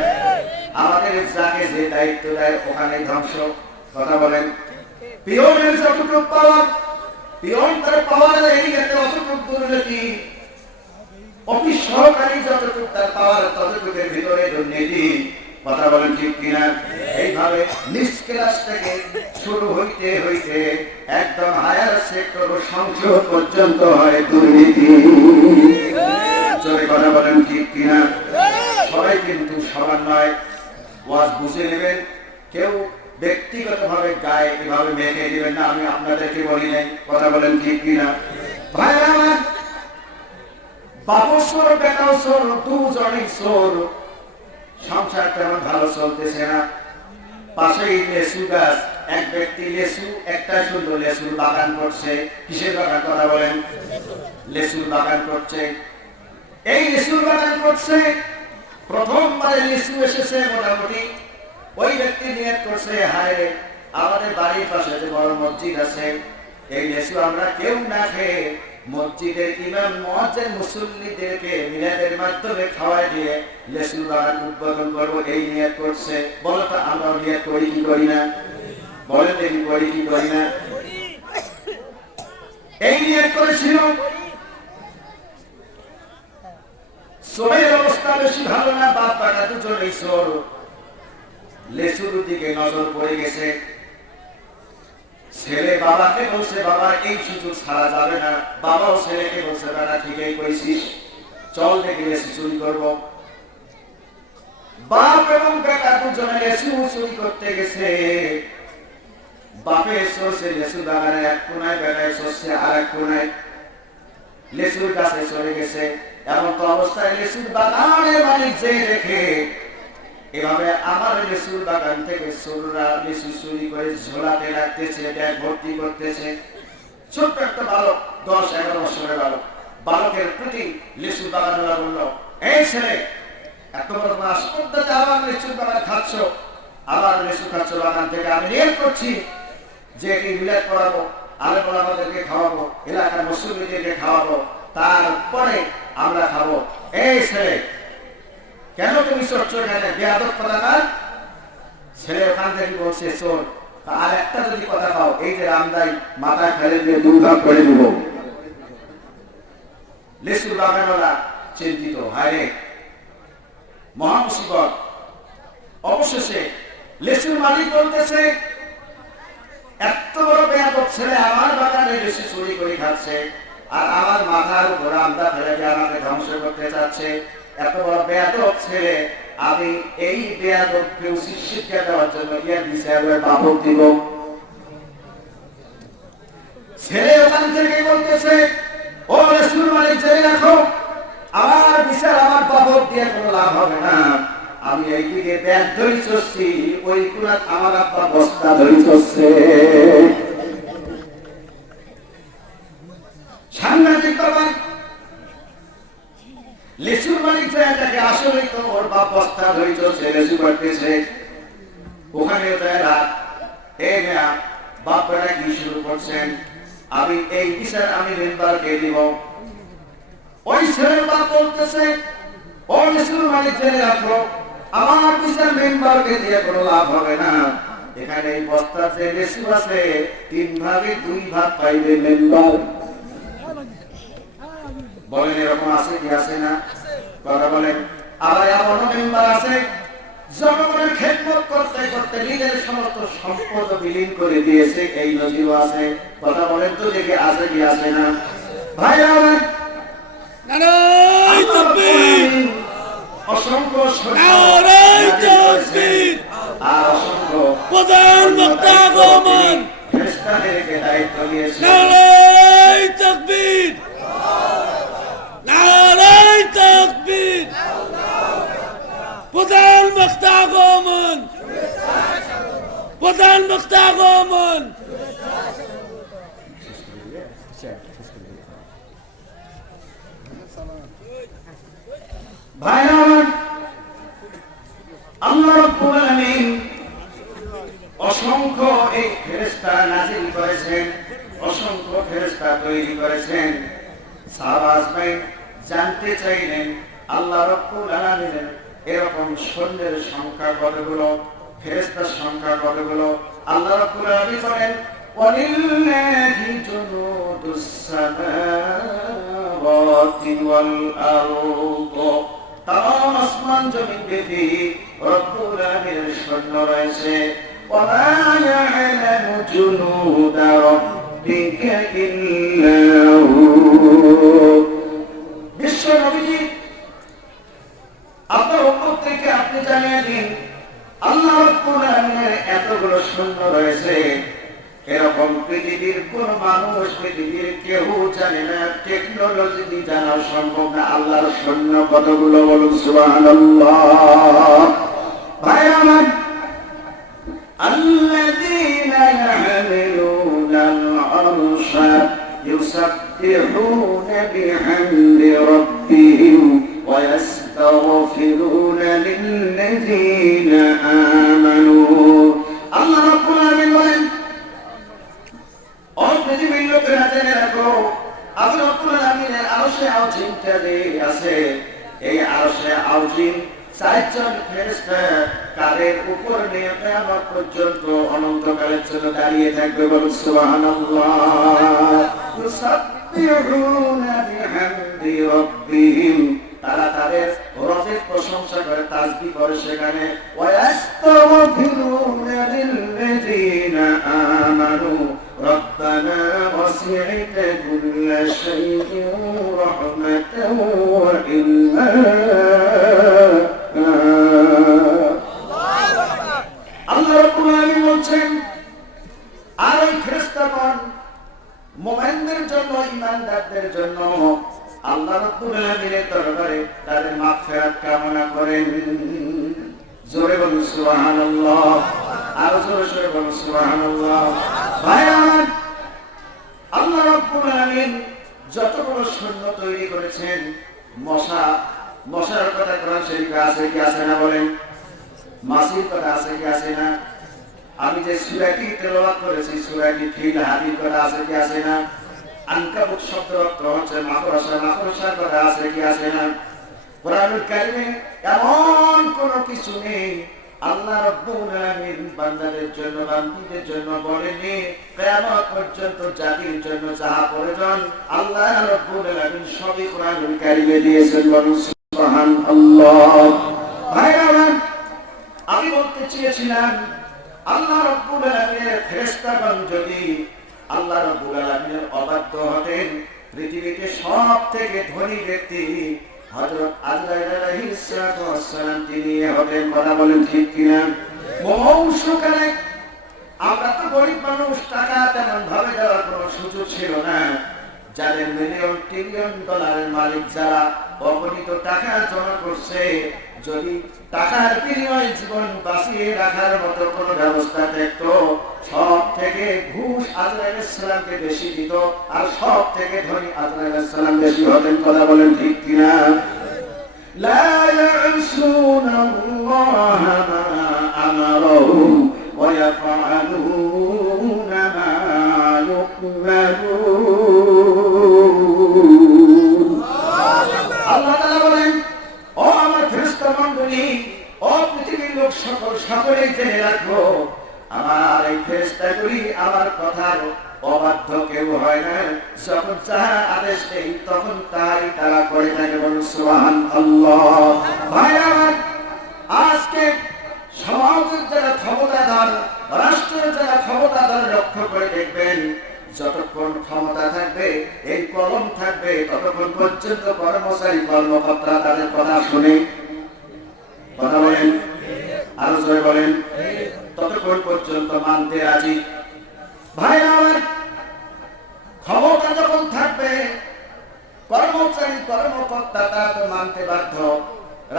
আমাদের যাকে যে দায়িত্ব দেয় ওখানে ধ্বংস কথা বলেন পিওনের যতটুকু পাওয়ার পিওন তার পাওয়ারের এরিয়াতে অতটুকু দুর্নীতি অফিস সহকারী যতটুকু তার পাওয়ার ততটুকুর ভিতরে দুর্নীতি কথা বলেন ঠিক কিনা এইভাবে নিচ ক্লাস থেকে শুরু হইতে হইতে একদম হায়ার সেক্টর সংসদ পর্যন্ত হয় দুর্নীতি জোরে কথা বলেন ঠিক কিনা সবাই কিন্তু সমান নয় ওয়াজ বুঝে নেবেন কেউ ব্যক্তিগতভাবে গায়ে এভাবে মেখে দিবেন না আমি আপনাদেরকে বলি নাই কথা বলেন ঠিক কিনা ভাইরা আমার বাবু সোর বেটাও সোর দুজনই সোর সংসার তেমন ভালো চলতেছে না পাশেই লেসু গাছ এক ব্যক্তি লেসু একটা সুন্দর লেসুর বাগান করছে কিসের বাগান কথা বলেন লেসুর বাগান করছে এই লেসুর বাগান করছে প্রথমবারে লিচু এসেছে মোটামুটি ওই ব্যক্তি নিয়ত করছে হায় আমাদের বাড়ির পাশে যে বড় মসজিদ আছে এই লিচু আমরা কেউ না খেয়ে মসজিদের ইমাম মুয়াজ্জিন মুসল্লিদেরকে মিলাদের মাধ্যমে খাওয়াই দিয়ে লিচুর বাগান উদ্বোধন করব এই নিয়ত করছে বলো তো আমরা নিয়ত করি কি করি না বলেন দেখি করি কি করি না এই নিয়ত করেছিল সোরের অবস্থা বেশি ভালো না বাপ বেটা দুজনেই সোর লেসুর দিকে নজর পড়ে গেছে ছেলে বাবাকে বলছে বাবা এই সুযোগ ছাড়া যাবে না বাবাও ছেলেকে বলছে বেটা ঠিকই কইছিস চল দেখে লেসু চুরি করবো বাপ এবং বেটা দুজনে লেসু চুরি করতে গেছে বাপে সরষে লেসু বাগানের এক কোনায় বেটায় সরষে আর এক কোনায় লেসুর গাছে চলে গেছে এমন তো অবস্থায় লেসুর বাগানের মালিক যে দেখে এভাবে আমার লেসুর বাগান থেকে চোররা লেসু চুরি করে ঝোলাতে রাখতেছে ব্যাগ ভর্তি করতেছে ছোট্ট একটা বালক 10-11 বছরের বালকের প্রতি লেসুর বাগানওয়ালা বলল এই ছেলে এত বড় আস্পর্ধাতে আবার লেসুর বাগান খাচ্ছ আবার লেসু খাচ্ছ বাগান থেকে আমি নিয়ত করছি যে এটি মিলাদ করাবো আলেম ওলামাদেরকে খাওয়াবো এলাকার মুসল্লিদেরকে খাওয়াবো তারপরে আমরা খাবো এই ছেলে কেন তুমি চোরছো এখানে বেয়াদব কথা না ছেলে ওখান থেকে বলছে চোর আর একটা যদি কথা পাও এই যে রামদাই মাথায় ফেলে দিয়ে দুর্ভাগ করে দিব লেসুর বাগানওয়ালা চিন্তিত হায় মহা মুসিবত অবশেষে লেসুর মালিক বলতেছে এত বড় বেয়াদব ছেলে আমার বাগানে লেসু চুরি করে খাচ্ছে আর আমার মাথার উপর আমদা ফেলে দিয়ে আমাকে ধ্বংস করতে চাচ্ছে এত বড় বেয়াদব ছেলে আমি এই বেয়াদবকে উচিত শিক্ষা দেওয়ার জন্য ইয়ার বিচারে বাবদ দিব ছেলে ওখান থেকে বলতেছে ও লেসুর মালিক জেনে রাখো আমার বিচার আমার বাবদ দিয়ে কোনো লাভ হবে না আমি এইদিকে ব্যাগ ধরে চলছি ওই কুনাত আমার আব্বা বস্তা ধরে চলছে সাংঘাতিক ব্যাপার লেসুর মালিক জায়গাটাকে আসলে তো ওর বাপ বস্তা ধরে চলছে লেসু কাটতেছে ওখানে রাত এই মেয়া বাপ বেটা কি শুরু করছেন আমি এই বিচার আমি মেম্বারকে দিব ওই ছেলের বাপ বলতেছে ও লেসুর মালিক জেনে রাখো আমার বিচার মেম্বারকে দিয়ে কোনো লাভ হবে না এখানে এই বস্তা যে লেসু আছে 3 ভাগে 2 ভাগ পাইবে মেম্বার বলেন এরকম আছে কি আছে না? কথা বলেন। আবার এমন মেম্বার আছে জনগণের খেদমত করতে করতে নিজের সমস্ত সম্পদ বিলীন করে দিয়েছে, এই নজিরও আছে। কথা বলেন তো দেখে আছে কি আছে না? ভাই আমার নারায়ে তাকবীর, অসংখ্য নারায়ে তাকবীর, আর অসংখ্য প্রধান বক্তা আগমন, খ্রিস্টানদেরকে দায়িত্ব দিয়েছে। নারায়ে তাকবীর, নারায়ে তাকবীর, প্রধান বক্তা আগমন, প্রধান বক্তা আগমন। ভাই আমার, আল্লাহ রাব্বুল আলামিন অসংখ্য এই ফেরেশতা নাযিল করেছেন, অসংখ্য ফেরেশতা তৈরি করেছেন। সাহাবা আজমাইন জানতে চাইলেন আল্লাহ রাব্বুল আলামিনের এরকম সৈন্যের সংখ্যা কতগুলো, ফেরেশতার সংখ্যা কতগুলো? আল্লাহ রাব্বুল আলামিন বলেন ওয়ালিল্লাহি জুনুদুস সামাওয়াতি ওয়াল আরদ। তাম আসমান জমিন ব্যাপী রব্বুল আলামিনের সৈন্য রয়েছে। ওয়া মা ইয়ালামু জুনুদা রাব্বিকা ইল্লা হু। বিশ্ব নবীজি আপনার উম্মত থেকে আপনি জানিয়ে দিন আল্লাহ রাব্বুল আলামিনের এতগুলো সৈন্য রয়েছে, এরকম পৃথিবীর কোন মানুষ, পৃথিবীর কেউ জানে না, টেকনোলজি দিয়ে জানা সম্ভব না আল্লাহর সৈন্য কতগুলো। বলুন সুবহানাল্লাহ। ভাই আমার, আল্লাযীনা ইয়াহমিলুনাল আরশা ইউসাব্বিহুনা বিহামদি রাব্বিহিম ওয়া ইস্তাগফিরুনা লিল্লাযীনা আমানু। আল্লাহ রাব্বুল আলামিন বলেন পৃথিবীর লোকেরা জেনে রাখো, আল্লাহ রাব্বুল আলামিনের আরশে আযীমটা যে আছে, এই আরশে আযীম চারজন ফেরেশতা কাদের উপর নিয়ে কিয়ামত পর্যন্ত অনন্তকালের জন্য দাঁড়িয়ে থাকবে। বলুন সুবহানাল্লাহ। ইউসাব্বিহুনা বিহামদি রাব্বিহিম, তারা তাদের রবের প্রশংসা করে, তাসবিহ করে সেখানে। ওয়া ইস্তাগফিরুনা লিল্লাযীনা আমানু ربنا وسعت كل شيء رحمة وعلما। আল্লাহ রাব্বুল আলামিন বলছেন আর এই ফেরেশতাগণ মুমিনদের জন্য, ঈমানদারদের জন্য আল্লাহ রাব্বুল আলামিনের দরবারে তাদের মাগফিরাত কামনা করেন। জোরে বলুন সুবহানাল্লাহ, আর জোরে বলুন সুবহানাল্লাহ। ভাই আমার, আল্লাহ রাব্বুল আলামিন যতগুলো সৈন্য তৈরি করেছেন, মশার কথা কোরআন শরীফে আছে কি আছে না? বলেন। মাছির কথা আছে কি আছে না? আমি যে সূরাটি তেলাওয়াত করেছি, সূরাটি ফিল হাদির কথা আছে কি আছে না? আনকাবুত শব্দের অর্থ হচ্ছে মাকড়সা, মাকড়সার কথা আছে কি আছে না? কোরআনুল কারীমে এমন কোন কিছু নেই আল্লাহ রাব্বুল আলামিন বান্দাদের জন্য, বান্দীদের জন্য বলেননি। কিয়ামত পর্যন্ত জাতির জন্য যাহা প্রয়োজন আল্লাহ রাব্বুল আলামিন সবই কোরআনুল কারীমে দিয়েছেন। বলুন সুবহানাল্লাহ। ভাইরা, আমি বলতে চেয়েছিলাম আল্লাহ রাব্বুল আলামিনের ফেরেশতাগণ যদি আল্লাহ রাব্বুল আলামিনের অবাধ্য হতেন, পৃথিবীতে সবথেকে ধনী ব্যক্তি হযরত আজরাইল আলাইহিস সালাতু ওয়াস সালাম তিনি হতেন। কথা বলেন ঠিক কিনা? মৌসুকালে আমরা তো গরিব মানুষ, টাকা তেমন ভাবে দেওয়ার কোনো সুযোগ ছিল না। যাদের মিলিয়ন ট্রিলিয়ন ডলারের মালিক, যারা অগণিত টাকা জমা করছে, যদি টাকার বিনিময়ে জীবন বাঁচিয়ে রাখার মতো কোনো ব্যবস্থা থাকতো, সব থেকে ঘুষ আজরাইল আলাইহিস সালামকে বেশি দিত, আর সব থেকে ধনী আজরাইল আলাইহিস সালাম বেশি হতেন। কথা বলেন ঠিক কিনা? লা ইয়াসুনাল্লাহা মা আমারাহুম ওয়া ইয়াফআলুনা মা ইউমারুন। আল্লাহ তাআলা বলেন, ও আমার ফেরেশতা মণ্ডলী, ও পৃথিবীর লোক সকলেই জেনে রাখো, আমার এই ফেরেশতাগুলি আমার কথার অবাধ্য কেউ হয় না। যখন যাহা আদেশ দেই তখন তাই তারা করে থাকে। বলুন সুবহানাল্লাহ। ভাইরা আমার, আজকে সমাজের যারা ক্ষমতাধর, রাষ্ট্রের যারা ক্ষমতাধর, লক্ষ্য করে দেখবেন যতক্ষণ ক্ষমতা থাকবে, এই কলম থাকবে, ততক্ষণ পর্যন্ত কর্মচারী কর্মকর্তা তাদের কথা শুনে, কথা বলেন, আরো জোরে বলেন, ততক্ষণ পর্যন্ত মানতে রাজি। ভাইরা আমার, ক্ষমতা যখন থাকবে, কর্মচারী কর্মকর্তা তারা তো মানতে বাধ্য।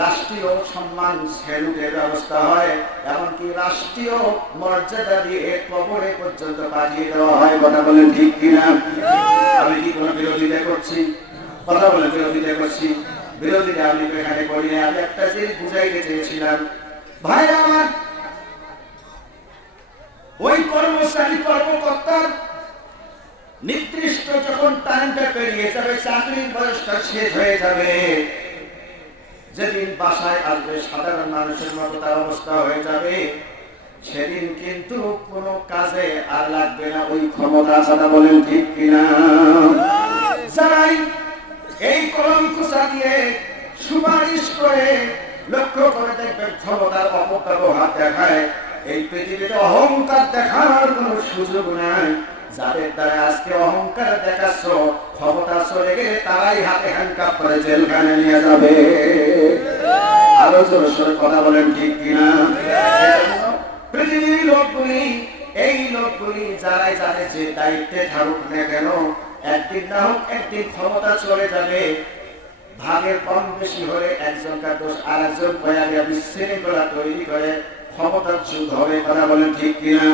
রাষ্ট্রীয় সম্মান স্যালুটের ব্যবস্থা হয়, এমনকি রাষ্ট্রীয় মর্যাদা দিয়ে কবরে পর্যন্ত পাঠিয়ে দেওয়া হয়। কথা বলেন ঠিক কিনা? আমি কি কোনো বিরোধিতা করছি? কথা বলে বিরোধিতা করছি? বিরোধিতা আমি এখানে করি না। আমি একটা জিনিস বুঝাইতে চেয়েছিলাম। ভাইরা আমার, ওই কর্মচারী কর্মকর্তার নির্দিষ্ট যখন টাইমটা পেরিয়ে যাবে, চাকরির বয়সটা শেষ হয়ে যাবে, যেদিন বাসায় আসবে সাধারণ মানুষের মতো তার অবস্থা হয়ে যাবে, সেদিন কিন্তু কোনো কাজে আর লাগবে না ওই ক্ষমতা। কথা বলেন ঠিক কিনা? যারাই এই কলম কুচা দিয়ে সুপারিশ করে, লক্ষ্য করে দেখবেন ক্ষমতার অপব্যবহার দেখায়, এই পৃথিবীতে অহংকার দেখার কোনো সুযোগ নাই। যাদের দ্বারা আজকে অহংকার দেখাচ্ছ, ক্ষমতা চলে গেলে তারাই হাতে হ্যান্ডকাপ করে জেলখানে নিয়ে যাবে। আরো জোরে সোরে কথা বলেন ঠিক কিনা? পৃথিবীর লোকগুলি, এই লোকগুলি যারাই যাদের যে দায়িত্বে থাকুক না কেন, একদিন না হোক একদিন ক্ষমতা চলে যাবে। ভাগের কম বেশি হলে একজনকার দোষ আর একজন বয়াগে বিশৃঙ্খলা তৈরি করে ক্ষমতার যুগ হবে। কথা বলেন ঠিক কিনা?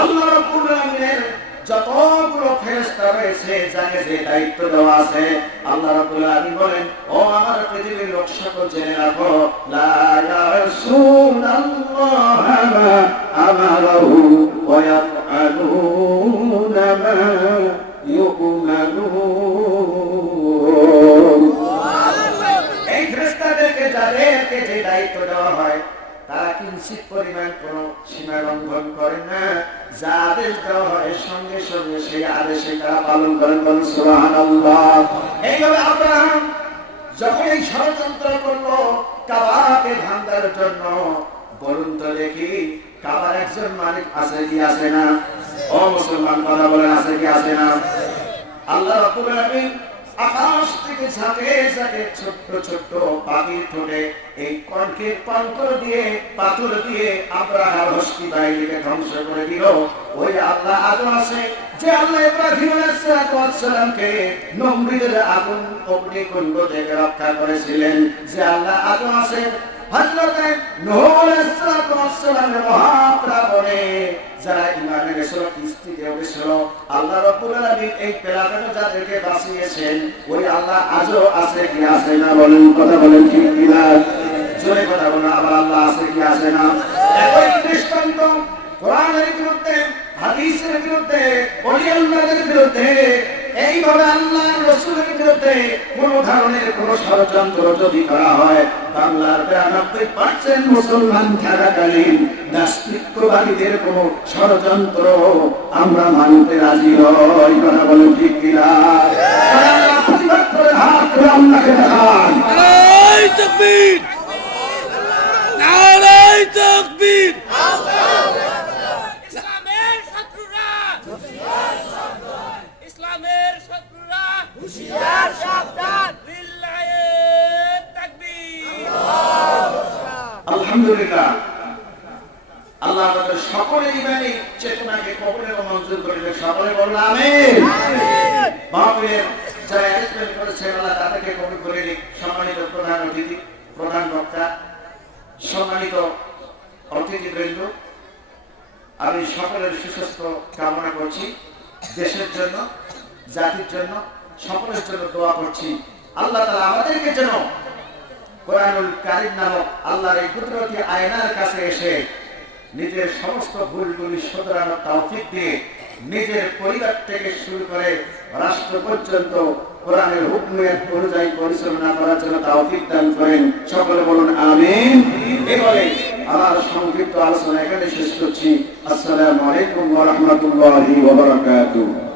আল্লাহ রাব্বুল আলামিনের যতগুলো ফেরেশতা রয়েছে, যাকে যে দায়িত্ব দেওয়া আছে, আল্লাহ রাব্বুল আলামিন বলেন, ও আমার পৃথিবীর লোক সকল জেনে রাখো, লা ইয়াসুনাল্লাহা মা আমারাহু ওয়া ইয়াফআলুনা মা ইউমারুন। এই ফেরেশতাদেরকে যাদেরকে যে দায়িত্ব দেওয়া হয়, তারা কিঞ্চিত পরিমাণ কোন সীমা লঙ্ঘন করেন না। যা আদেশ দেওয়া হয় সঙ্গে সঙ্গে সেই আদেশে তারা পালন করেন। বলুন সুবহানাল্লাহ। এইভাবে আব্রাহাম যখন এই ষড়যন্ত্র করলো কাবাকে ভাঙার জন্য, বলুন তো দেখি, কাবার একজন মালিক আছে কি আছে না? ও মুসলমান, কথা বলেন, আছে কি আছে না? আল্লাহ রাব্বুল আলামিন আকাশ থেকে ঝাঁকে ঝাঁকে ছোট্ট ছোট্ট পাখির ঠোঁটে এই কনক্রিট পাথর দিয়ে আব্রাহার হস্তি বাহিনীকে ধ্বংস করে দিল। ওই আল্লাহ আজও আছে যে আল্লাহ ইব্রাহিম আলাইহিস সালামকে নমরুদের আগুন অগ্নিকুণ্ড থেকে রক্ষা করেছিলেন, যে আল্লাহ আজও আছে হযরত নূহ আলাইহিস সালামের মহাপ্লাবনে যারা ঈমান এনেছিল, কিস্তিতে গেছিল, আল্লাহ রাব্বুল আলামিন এই পেলাকানো যাদেরকে বাঁচিয়েছেন, ওই আল্লাহ আজও আছে কি আছে না? বলেন, কথা বলেন ঠিক কিনা? জোরে কথা বলেন, আবার আল্লাহ আছে কি আছে না? একই দৃষ্টান্ত কোরআনের বিরুদ্ধে, হাদিসের বিরুদ্ধে, ওলি আল্লাহদের বিরুদ্ধে, এইভাবে আল্লাহর রাসূলের বিরুদ্ধে কোন ধরনের কোন ষড়যন্ত্র যদি করা হয়, বাংলার ৯২% মুসলমান থাকাকালীন নাস্তিকবাদীদের কোন ষড়যন্ত্র আমরা মানতে রাজি নই। কথা বলেন ঠিক কিনা? প্রতিবাদ করে হাত তুলে আল্লাহকে দেখান। নারায়ে তাকবীর, নারায়ে তাকবীর। ইসলামের শত্রুরা হুঁশিয়ার সাবধান। লিল্লাহি তাকবীর। আলহামদুলিল্লাহ, আল্লাহ আমাদের সকলের ঈমানি চেতনাকে কবুল ও মঞ্জুর করে দিন। সকলে বলুন আমিন। মাহফিলের যারা অ্যারেঞ্জমেন্ট করেছেন, আল্লাহ তাদেরকে কবুল করে দিন। সম্মানিত প্রধান অতিথি, প্রধান বক্তা, সম্মানিত অতিথিবৃন্দ, আমি সকলের সুস্বাস্থ্য কামনা করছি। দেশের জন্য, জাতির জন্য, সকলের জন্য দোয়া করছি। আল্লাহ তাআলা আমাদেরকে যেন কোরআনুল কারীম নামক আল্লাহর এই কুদরতি আয়নার কাছে এসে নিজের সমস্ত ভুলগুলি শুধরানোর তৌফিক দিয়ে নিজের পরিবার থেকে শুরু করে রাষ্ট্র পর্যন্ত কোরআনের হুকুমের অনুযায়ী পরিচালনা করার জন্য তৌফিক দান করেন। সকলে বলুন আমিন। এবারে আমার সংক্ষিপ্ত আলোচনা এখানে শেষ করছি। আসসালামু আলাইকুম ওয়া রাহমাতুল্লাহি ওয়া বারাকাতুহু।